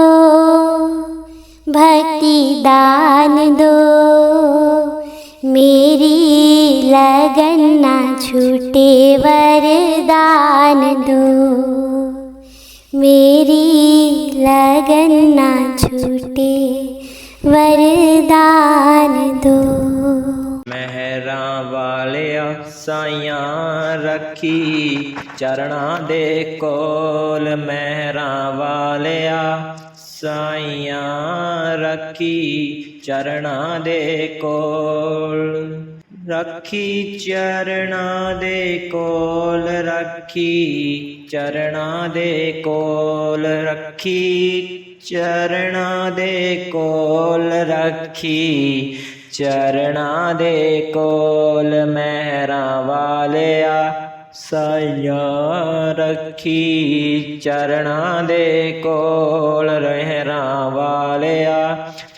भक्ति दान दो। मेरी लगन ना छूटे वरदान दो, मेरी लगन ना छूटे वरदान दो। ਮਹਿਰਾਂ ਵਾਲਿਆ ਸਾਈਆਂ ਰੱਖੀ ਚਰਨਾਂ ਦੇ ਕੋਲ, ਮਹਿਰਾਂ ਵਾਲਿਆ ਸਾਈਆਂ ਰੱਖੀ ਚਰਨਾਂ ਦੇ ਕੋਲ। ਰੱਖੀ ਚਰਨਾਂ ਦੇ ਕੋਲ, ਰੱਖੀ ਚਰਨਾਂ ਦੇ ਕੋਲ, ਰੱਖੀ ਚਰਨਾਂ ਦੇ ਕੋਲ, ਰੱਖੀ ਚਰਨਾਂ ਦੇ ਕੋਲ। ਮਹਿਰਾਂ ਵਾਲਿਆ ਸਾਈਆਂ ਰੱਖੀ ਚਰਨਾਂ ਦੇ ਕੋਲ, ਮਹਿਰਾਂ ਵਾਲਿਆ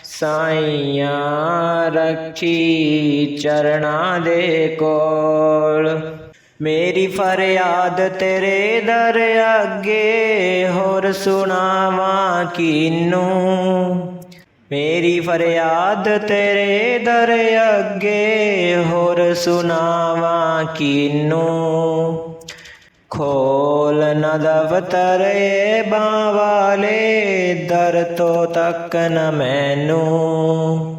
ਸਾਈਆਂ ਰੱਖੀ ਚਰਨਾਂ ਦੇ ਕੋਲ। ਮੇਰੀ ਫਰਿਆਦ ਤੇਰੇ ਦਰ ਅੱਗੇ ਹੋਰ ਸੁਣਾਵਾਂ ਕਿਨੂੰ, ਮੇਰੀ ਫਰਿਆਦ ਤੇਰੇ ਦਰ ਅੱਗੇ ਹੋਰ ਸੁਣਾਵਾਂ ਕਿਨੂੰ। ਖੋਲ ਨਾ ਦਫ਼ਤਰ ਏ ਬਾਂ ਵਾਲੇ, ਦਰ ਤੋਂ ਤੱਕ ਨ ਮੈਨੂੰ,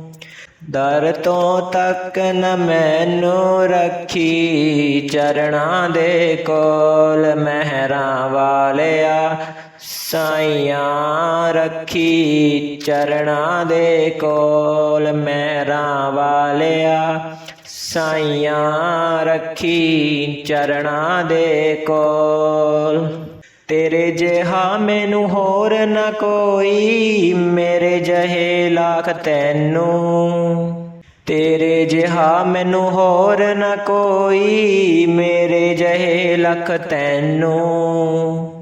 ਦਰ ਤੋਂ ਤੱਕ ਨ ਮੈਨੂੰ। ਰੱਖੀ ਚਰਨਾਂ ਦੇ ਕੋਲ, ਮਹਿਰਾਂ ਵਾਲਿਆ ਸਾਈਆਂ ਰੱਖੀ ਚਰਨਾਂ ਦੇ ਕੋਲ, ਮਹਿਰਾਂ ਵਾਲਿਆ ਸਾਈਆਂ ਰੱਖੀ ਚਰਨਾਂ ਦੇ ਕੋਲ। ਤੇਰੇ ਜਿਹਾ ਮੈਨੂੰ ਹੋਰ ਨਾ ਕੋਈ, ਮੇਰੇ ਜਿਹੇ ਲੱਖ ਤੈਨੂੰ, ਤੇਰੇ ਜਿਹਾ ਮੈਨੂੰ ਹੋਰ ਨਾ ਕੋਈ, ਮੇਰੇ ਜਿਹੇ ਲੱਖ ਤੈਨੂੰ।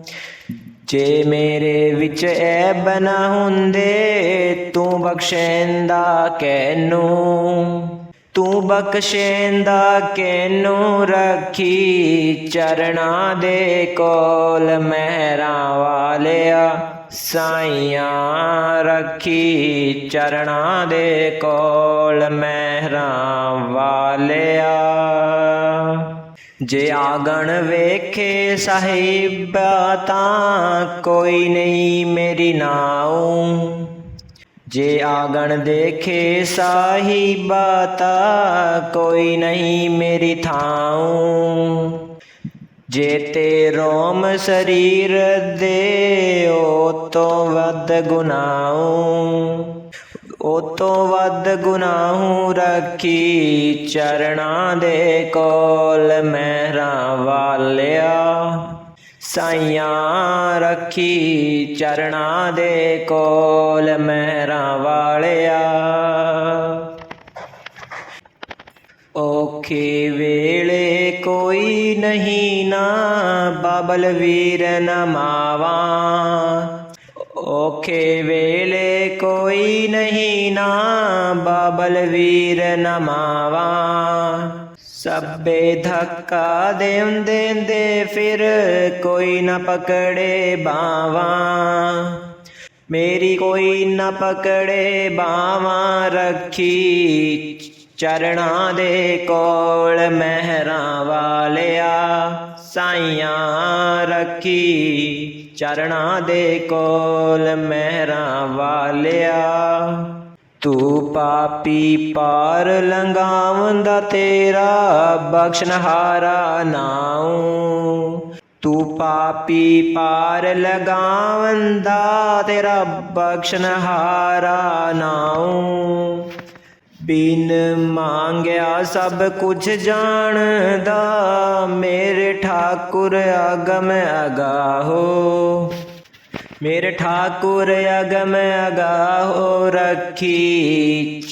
ਜੇ ਮੇਰੇ ਵਿੱਚ ਐਬ ਨਾ ਹੁੰਦੇ, ਤੂੰ ਬਖਸ਼ੈਂਦਾ ਕਿਹਨੂੰ, ਤੂੰ ਬਖਸ਼ੈਂਦਾ ਕਿਹਨੂੰ। ਰੱਖੀ ਚਰਨਾਂ ਦੇ ਕੋਲ, ਮਹਿਰਾਂ ਵਾਲਿਆ ਸਾਈਆਂ ਰੱਖੀ ਚਰਨਾਂ ਦੇ ਕੋਲ, ਮਹਿਰਾਂ ਵਾਲਿਆ। ਜੇ ਆਗਣ ਵੇਖੇ ਸਾਹਿਬਾ ਤਾਂ ਕੋਈ ਨਹੀਂ ਮੇਰੀ ਨਾਉ, ਜੇ ਆਗਣ ਦੇਖੇ ਸਾਹਿਬਾ ਤਾਂ ਕੋਈ ਨਹੀਂ ਮੇਰੀ ਥਾਉ। ਜੇ ਤੇ ਰੋਮ ਸਰੀਰ ਦੇ ਉਹ ਤੋਂ ਵੱਧ ਗੁਨਾਹੂ, ਉਹ ਤੋਂ ਵੱਧ ਗੁਨਾਹੂ। ਰੱਖੀ ਚਰਨਾਂ ਦੇ ਕੋਲ, ਮਹਿਰਾਂ ਵਾਲਿਆ ਸਾਈਆਂ ਰੱਖੀ ਚਰਨਾਂ ਦੇ ਕੋਲ ਮਹਿਰਾਂ ਵਾਲਿਆ। ਔਖੇ ਵੇਲੇ ਕੋਈ ਨਹੀਂ ਨਾ ਬਾਬਲ ਵੀਰ ਨਮਾਵਾ। ਔਖੇ ਵੇਲੇ ਕੋਈ ਨਹੀਂ ਨਾ ਬਾਬਲ ਵੀਰ ਨਮਾਵਾ। ਸਭੇ ਧੱਕਾ ਦੇਂਦੇ ਫਿਰ ਕੋਈ ਨਾ ਪਕੜੇ ਬਾਵਾਂ। ਮੇਰੀ ਕੋਈ ਨਾ ਪਕੜੇ ਬਾਵਾਂ ਰੱਖੀ ਚਰਨਾਂ ਦੇ ਕੋਲ ਮਹਿਰਾਂ ਵਾਲਿਆ। ਸਾਈਆਂ ਰੱਖੀ ਚਰਨਾਂ ਦੇ ਕੋਲ ਮਹਿਰਾਂ ਵਾਲਿਆ। ਤੂੰ ਪਾਪੀ ਪਾਰ ਲੰਘਾਵੰਦਾ ਤੇਰਾ ਬਖਸ਼ਣਹਾਰਾ ਨਾਉ। ਤੂੰ ਪਾਪੀ ਪਾਰ ਲਗਾਵੰਦਾ ਤੇਰਾ ਬਖਸ਼ਣਹਾਰਾ ਨਾਉ। ਬਿਨ ਮੰਗਿਆ ਸਭ ਕੁਝ ਜਾਣਦਾ ਮੇਰੇ ਠਾਕੁਰ ਅਗਮ ਅਗਾਹੋ। ਮੇਰੇ ਠਾਕੁਰ ਅਗਮ ਅਗਾਹੋ ਰੱਖੀ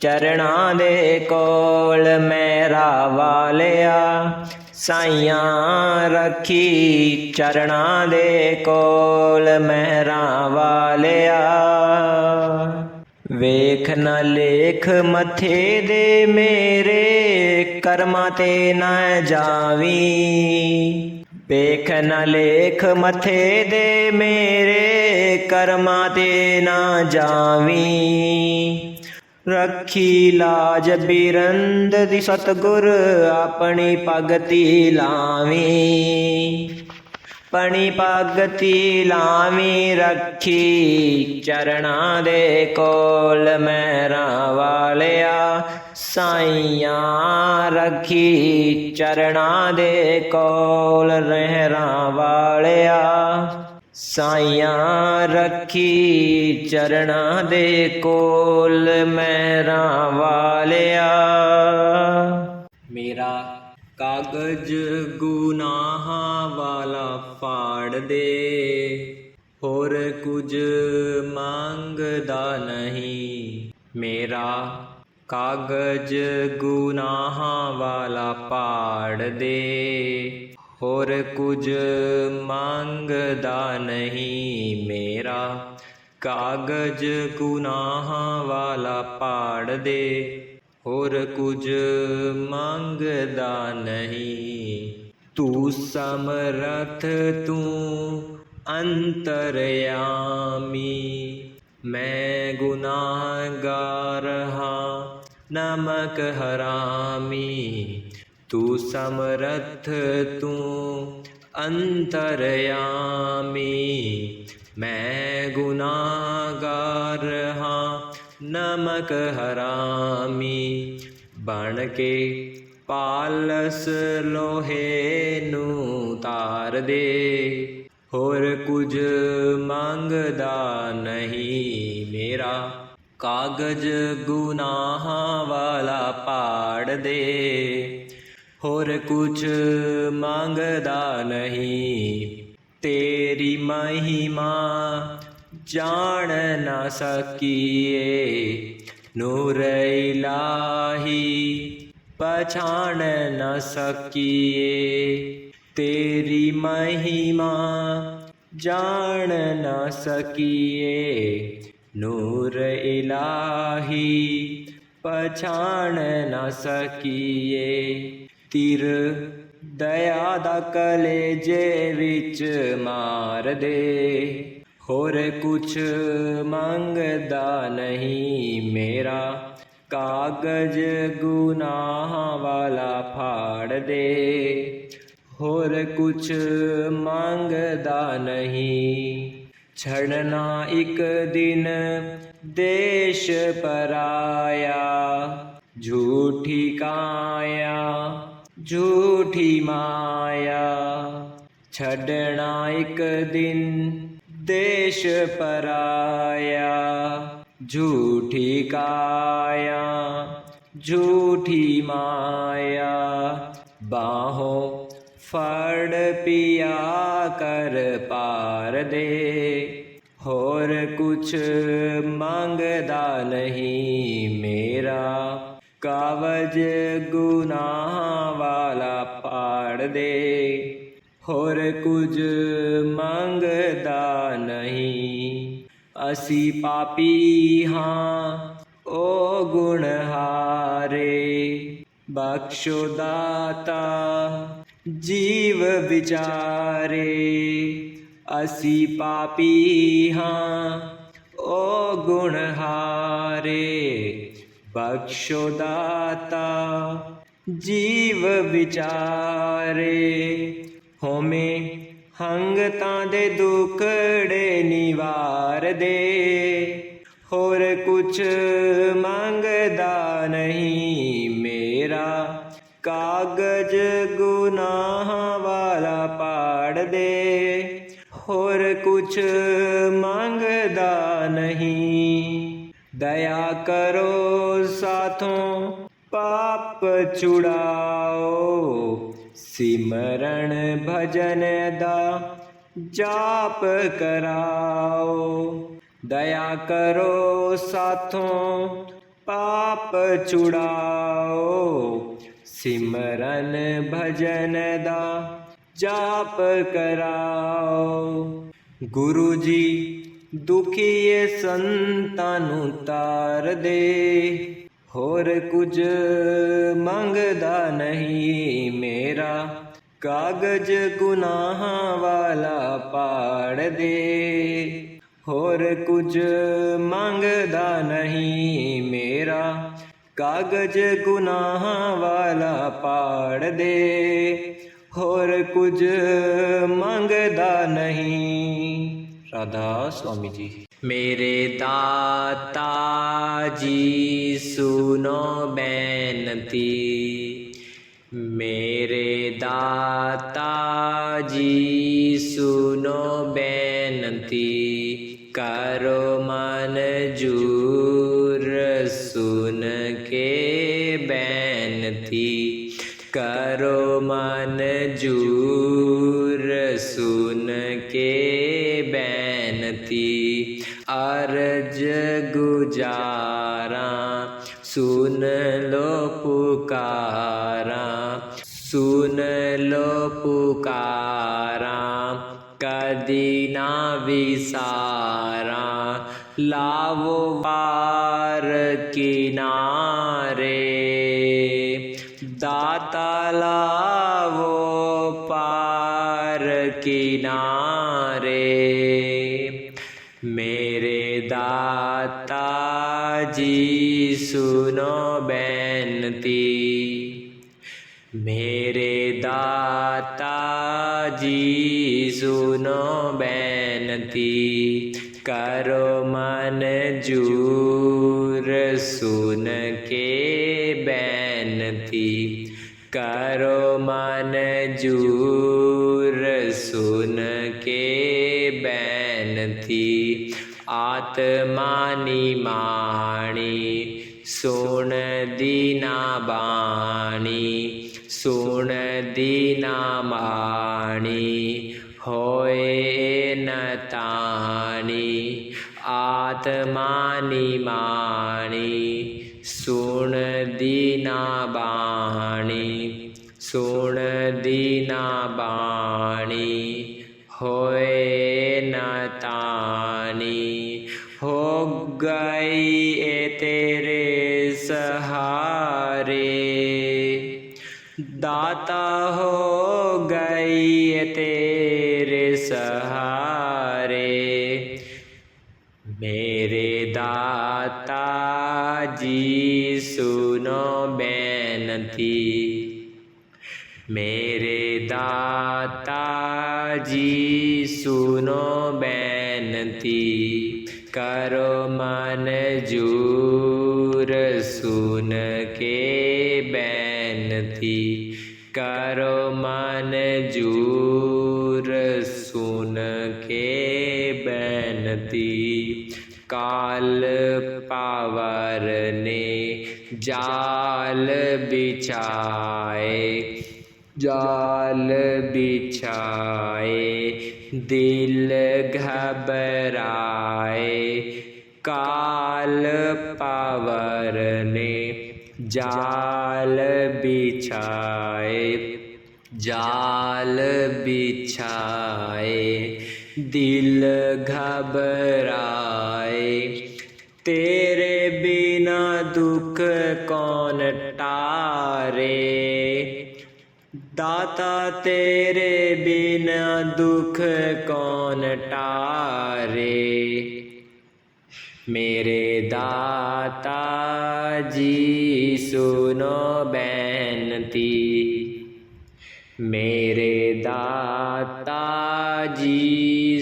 ਚਰਨਾਂ ਦੇ ਕੋਲ ਮਹਿਰਾਂ ਵਾਲਿਆ। ਸਾਈਆਂ ਰੱਖੀ ਚਰਨਾਂ ਦੇ ਕੋਲ ਮਹਿਰਾਂ ਵਾਲਿਆ। ਵੇਖ ਨਾ ਲੇਖ ਮੱਥੇ ਦੇ ਮੇਰੇ ਕਰਮਾਂ ਤੇ ਨਾ ਜਾਵੀਂ। ਵੇਖ ਨਾ ਲੇਖ ਮੱਥੇ ਦੇ ਮੇਰੇ ਕਰਮਾਂ ਤੇ ਨਾ ਜਾਵੀਂ। ਰੱਖੀ ਲਾਜ ਬਿਰੰਦ ਦੀ ਸਤਿਗੁਰ ਆਪਣੀ ਭਗਤੀ ਲਾਵੀਂ। ਪਣੀ ਭਗਤੀ ਲਾਵੀਂ ਰੱਖੀ ਚਰਨਾਂ ਦੇ ਕੋਲ ਮਹਿਰਾਂ ਵਾਲਿਆ। ਸਾਈਆਂ ਰੱਖੀ ਚਰਨਾਂ ਦੇ ਕੋਲ ਮਹਿਰਾਂ ਵਾਲਿਆ। ਸਾਈਆਂ ਰੱਖੀ ਚਰਨਾਂ ਦੇ ਕੋਲ ਮਹਿਰਾਂ ਵਾਲਿਆ। ਮੇਰਾ ਕਾਗਜ਼ ਗੁਨਾਹਾਂ ਵਾਲਾ ਫਾੜ ਦੇ ਹੋਰ ਕੁਝ ਮੰਗਦਾ ਨਹੀਂ। ਮੇਰਾ ਕਾਗਜ਼ ਗੁਨਾਹਾਂ ਵਾਲਾ ਪਾੜ ਦੇ ਹੋਰ ਕੁਝ ਮੰਗਦਾ ਨਹੀਂ। ਮੇਰਾ ਕਾਗਜ਼ ਗੁਨਾਹਾਂ ਵਾਲਾ ਪਾੜ ਦੇ ਹੋਰ ਕੁਝ ਮੰਗਦਾ ਨਹੀਂ। ਤੂੰ ਸਮਰੱਥ ਤੂੰ ਅੰਤਰਯਾਮੀ। ਮੈਂ ਗੁਨਾਹਗਾਰ ਹਾਂ ਨਮਕ ਹਰਾਮੀ। ਤੂੰ ਸਮਰੱਥ ਤੂੰ ਅੰਤਰਯਾਮੀ। ਮੈਂ ਗੁਨਾਹਗਾਰ ਹਾਂ ਨਮਕ ਹਰਾਮੀ। ਬਣ ਕੇ ਪਾਲਸ ਲੋਹੇ ਨੂੰ ਤਾਰ ਦੇ ਹੋਰ ਕੁਝ ਮੰਗਦਾ ਨਹੀਂ। ਮੇਰਾ ਕਾਗਜ਼ ਗੁਨਾਹਾਂ ਵਾਲਾ ਪਾੜ ਦੇ ਹੋਰ ਕੁਝ ਮੰਗਦਾ ਨਹੀਂ। ਤੇਰੀ ਮਹਿਮਾ ਜਾਣ ਨਾ ਸਕੀਏ ਨੂਰ ਇਲਾਹੀ ਪਛਾਣ ਨਾ ਸਕੀਏ। ਤੇਰੀ ਮਹਿਮਾ ਜਾਣ ਨਾ ਸਕੀਏ ਨੂਰ ਇਲਾਹੀ ਪਛਾਣ ਨਾ ਸਕੀਏ। ਤਿਰ ਦਇਆ ਦਾ ਕਲੇਜੇ ਵਿੱਚ ਮਾਰ ਦੇ ਹੋਰ ਕੁਛ ਮੰਗਦਾ ਨਹੀਂ। ਮੇਰਾ ਕਾਗਜ਼ ਗੁਨਾਹਾਂ ਵਾਲਾ ਫਾੜ ਦੇ ਹੋਰ ਕੁਛ ਮੰਗਦਾ ਨਹੀਂ। ਛੜਨਾ ਇੱਕ ਦਿਨ ਦੇਸ਼ ਪਰਾਇਆ ਝੂਠੀ ਕਾਇਆ ਝੂਠੀ ਮਾਇਆ। ਛੱਡਣਾ ਇੱਕ ਦਿਨ ਦੇਸ਼ ਪਰਾਇਆ ਝੂਠੀ ਕਾਇਆ ਝੂਠੀ ਮਾਇਆ। ਬਾਹੋਂ फड़ पिया कर पार दे, होर कुछ मंगदा नहीं मेरा, कावज गुनाह वाला पाड़ दे, होर कुछ मंगदा नहीं। असी पापी हाँ ओ गुणहारे, बख्शो दाता जीव विचारे। असी पापी हाँ ओ गुणहारे, बख्शो दाता जीव विचारे। होमे हंगतां दे दुखड़े निवार दे, होर कुछ मंगदा नहीं मेरा, कागज गुनाह वाला पाड़ दे, होर कुछ मंगदा नहीं। दया करो साथों पाप छुड़ाओ, सिमरण भजन दा जाप कराओ। दया करो साथों पाप छुड़ाओ, सिमरन भजन दा जाप कराओ। गुरु जी दुखिए संतां नूं तार दे, होर कुछ मंगदा नहीं मेरा, कागज गुनाह वाला पाड़ दे, होर कुछ मंगदा नहीं मेरा, कागज गुनाह वाला पाड़ दे, होर कुछ मंगदा नहीं। राधा स्वामी जी। मेरे दाता जी सुनो बेनती, मेरे दाता जी सुनो बेनती, करो मंजूर सुन के बेनती, करो मंजूर सुन के बेनती। अर्ज गुजारा सुन लो पुकारा, सुन लो पुकारा, कदी ना विसारा, लावो पार किनारे, दाता लावो पार किनारे। मेरे दाता जी सुनो बेनती, मेरे दाता जी सुनो बेनती, करो मंजूर सुन के बेनती, करो मंजूर सुन के बेनती। आत्मा निमाणी सुन दीना बाणी, सुन दीना बाणी, होए न ताणी। आत्मा निमाणी सुन दीना बाणी, सुन दीना बाणी, होए न ताणी। हो गई ए तेरे सहारे, दाता हो गई ए तेरे सहारे। मेरे दाता जी सुनो बेनती, मेरे दाता जी सुनो बेनती, करो मंजूर सुन के बेनती, करो मंजूर सुन के बेनती। काल पावर ने जाल बिछाए, जाल बिछाए दिल घबराए, काल पावर ने जाल बिछाए, जाल बिछाए दिल घबराए, तेरे बिना दुख कौन टारे, दाता तेरे बिना दुख कौन टारे, मेरे दाता जी सुनो बेनती, मेरे दाता जी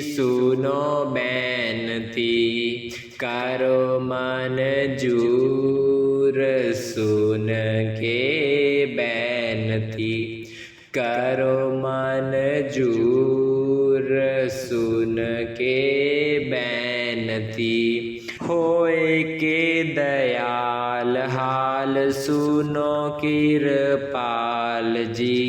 सुनो बेनती, करो मंजूर सुन के बेनती, करो मंजूर सुन के बेनती, होए के दयाल हाल सुनो कृपाल जी,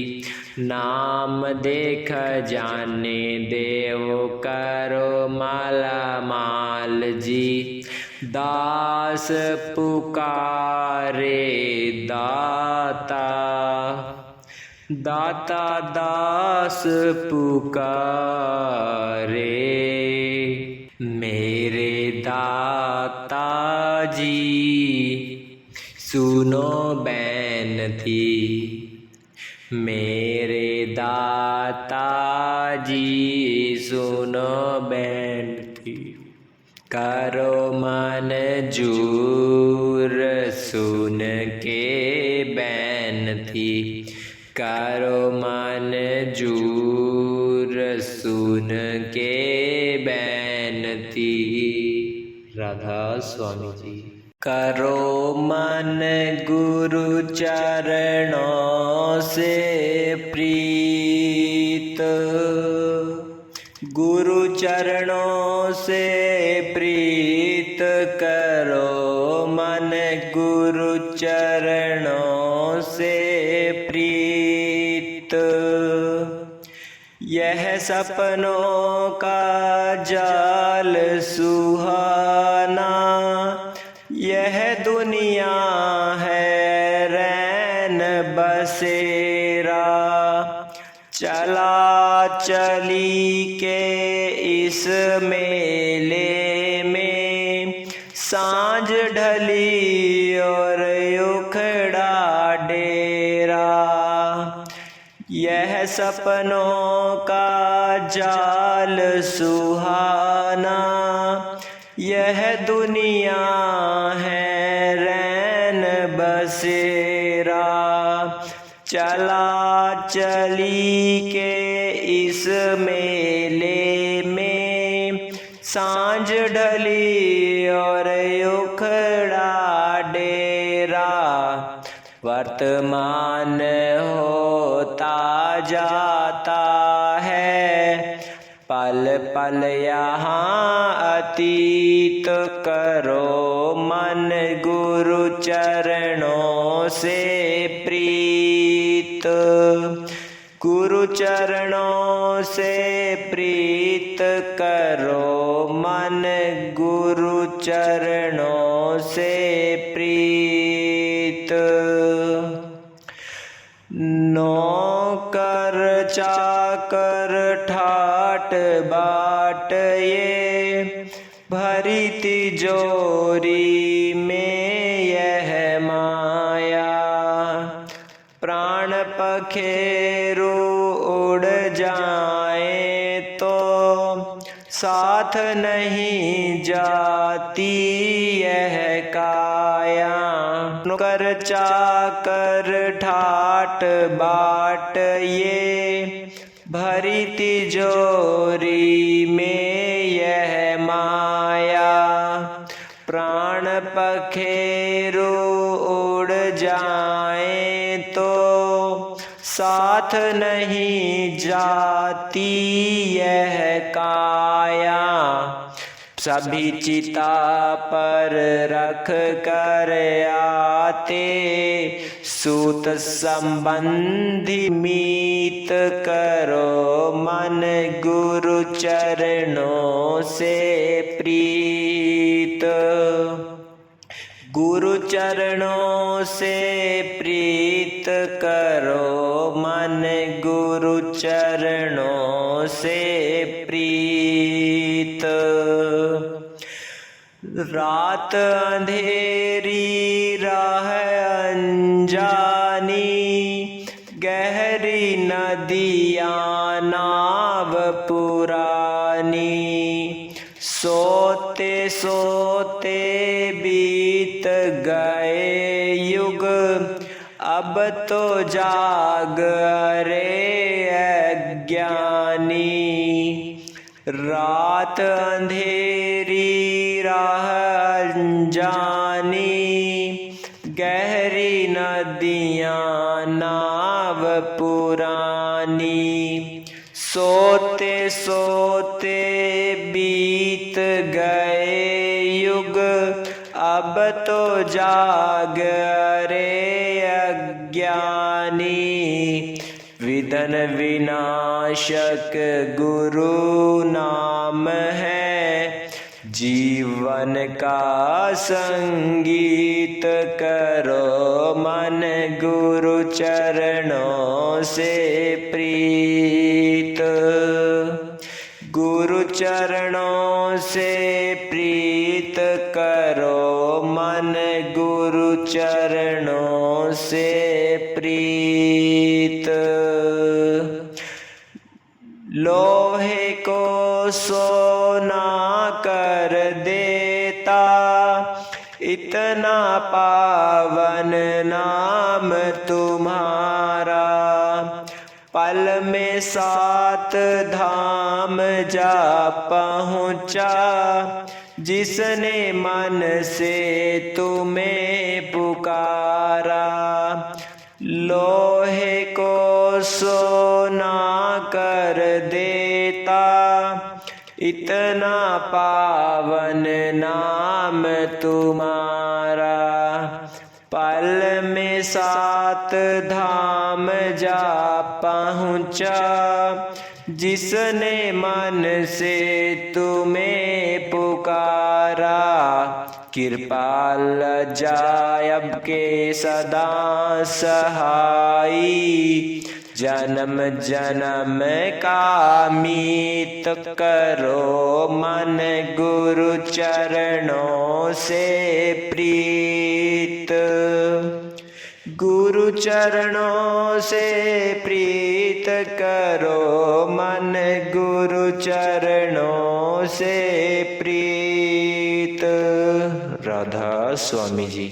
नाम देख जाने देव करो माला माल जी, दास पुकारे दाता, दाता दास पुकारे, मेरे दाता जी सुनो बेनती, मेरे दाता जी सुनो बेनती, करो मंजूर सुन के बेनती, करो मंजूर सुन के बेनती। राधा स्वामी जी। करो मन गुरु चरणों से प्रीत, गुरु चरणों से प्रीत, करो मन गुरु चरणों से प्रीत, यह सपनों का जाल सुहाना, यह दुनिया है रैन बसेरा, चला चली के इस मेले में, सांझ ढली और उखड़ा डेरा, यह सपनों का जाल सुहाना, यह दुनिया है रैन बसेरा, चला चली के इस मेले में, सांझ ढली और उखड़ा डेरा, वर्तमान होता जाता है, पल पल यहाँ अतीत, करो मन गुरु चरणों से प्रीत, गुरु चरणों से प्रीत, करो मन गुरु चरणों से प्रीत, नौकर चाकर ठाट बाट ये, भरी तिजोरी में यह माया, प्राण पखेरु उड़ जाए तो साथ नहीं जाती यह काया, नौकर चाकर ठाट बाट ये, भरी तिजोरी में यह माया, प्राण पखेरु उड़ जाए तो साथ नहीं जाती यह काया, सभी चिता पर रख कर आते, सूत संबंधी मीत करो मन, गुरु चरणों से प्रीत। गुरु चरणों से प्रीत करो मन, गुरु चरणों से प्रीत। रात अंधेरी राह अनजानी, गहरी नदियाँ नाव पुरानी, सोते सोते बीत गए युग, अब तो जाग रे अज्ञानी। रात अंधेरी राह अनजानी, गहरी नदियाँ नाव पुरानी, सोते सोते बीत गए युग, अब तो जाग रे अज्ञानी। विधन विनाशक गुरु नाम है, जीवन का संगीत करो मन, गुरु चरणों से प्रीत। गुरु चरणों से प्रीत करो मन, गुरु चरणों से प्रीत। लोहे को सोना कर देता, इतना पावन नाम तुम्हारा, पल में 7 धाम जा पहुँचा, जिसने मन से तुम्हें पुकारा। लोहे को सोना कर देता, इतना पावन नाम तुम्हारा, पल में 7 धाम जा पहुँचा, जिसने मन से तुम्हें पुकारा। कृपाल जायब के सदा सहाई, जन्म जन्म का मीत करो मन, गुरु चरणों से प्रीत। गुरु चरणों से प्रीत करो मन, गुरु चरणों से प्रीत। राधा स्वामी जी।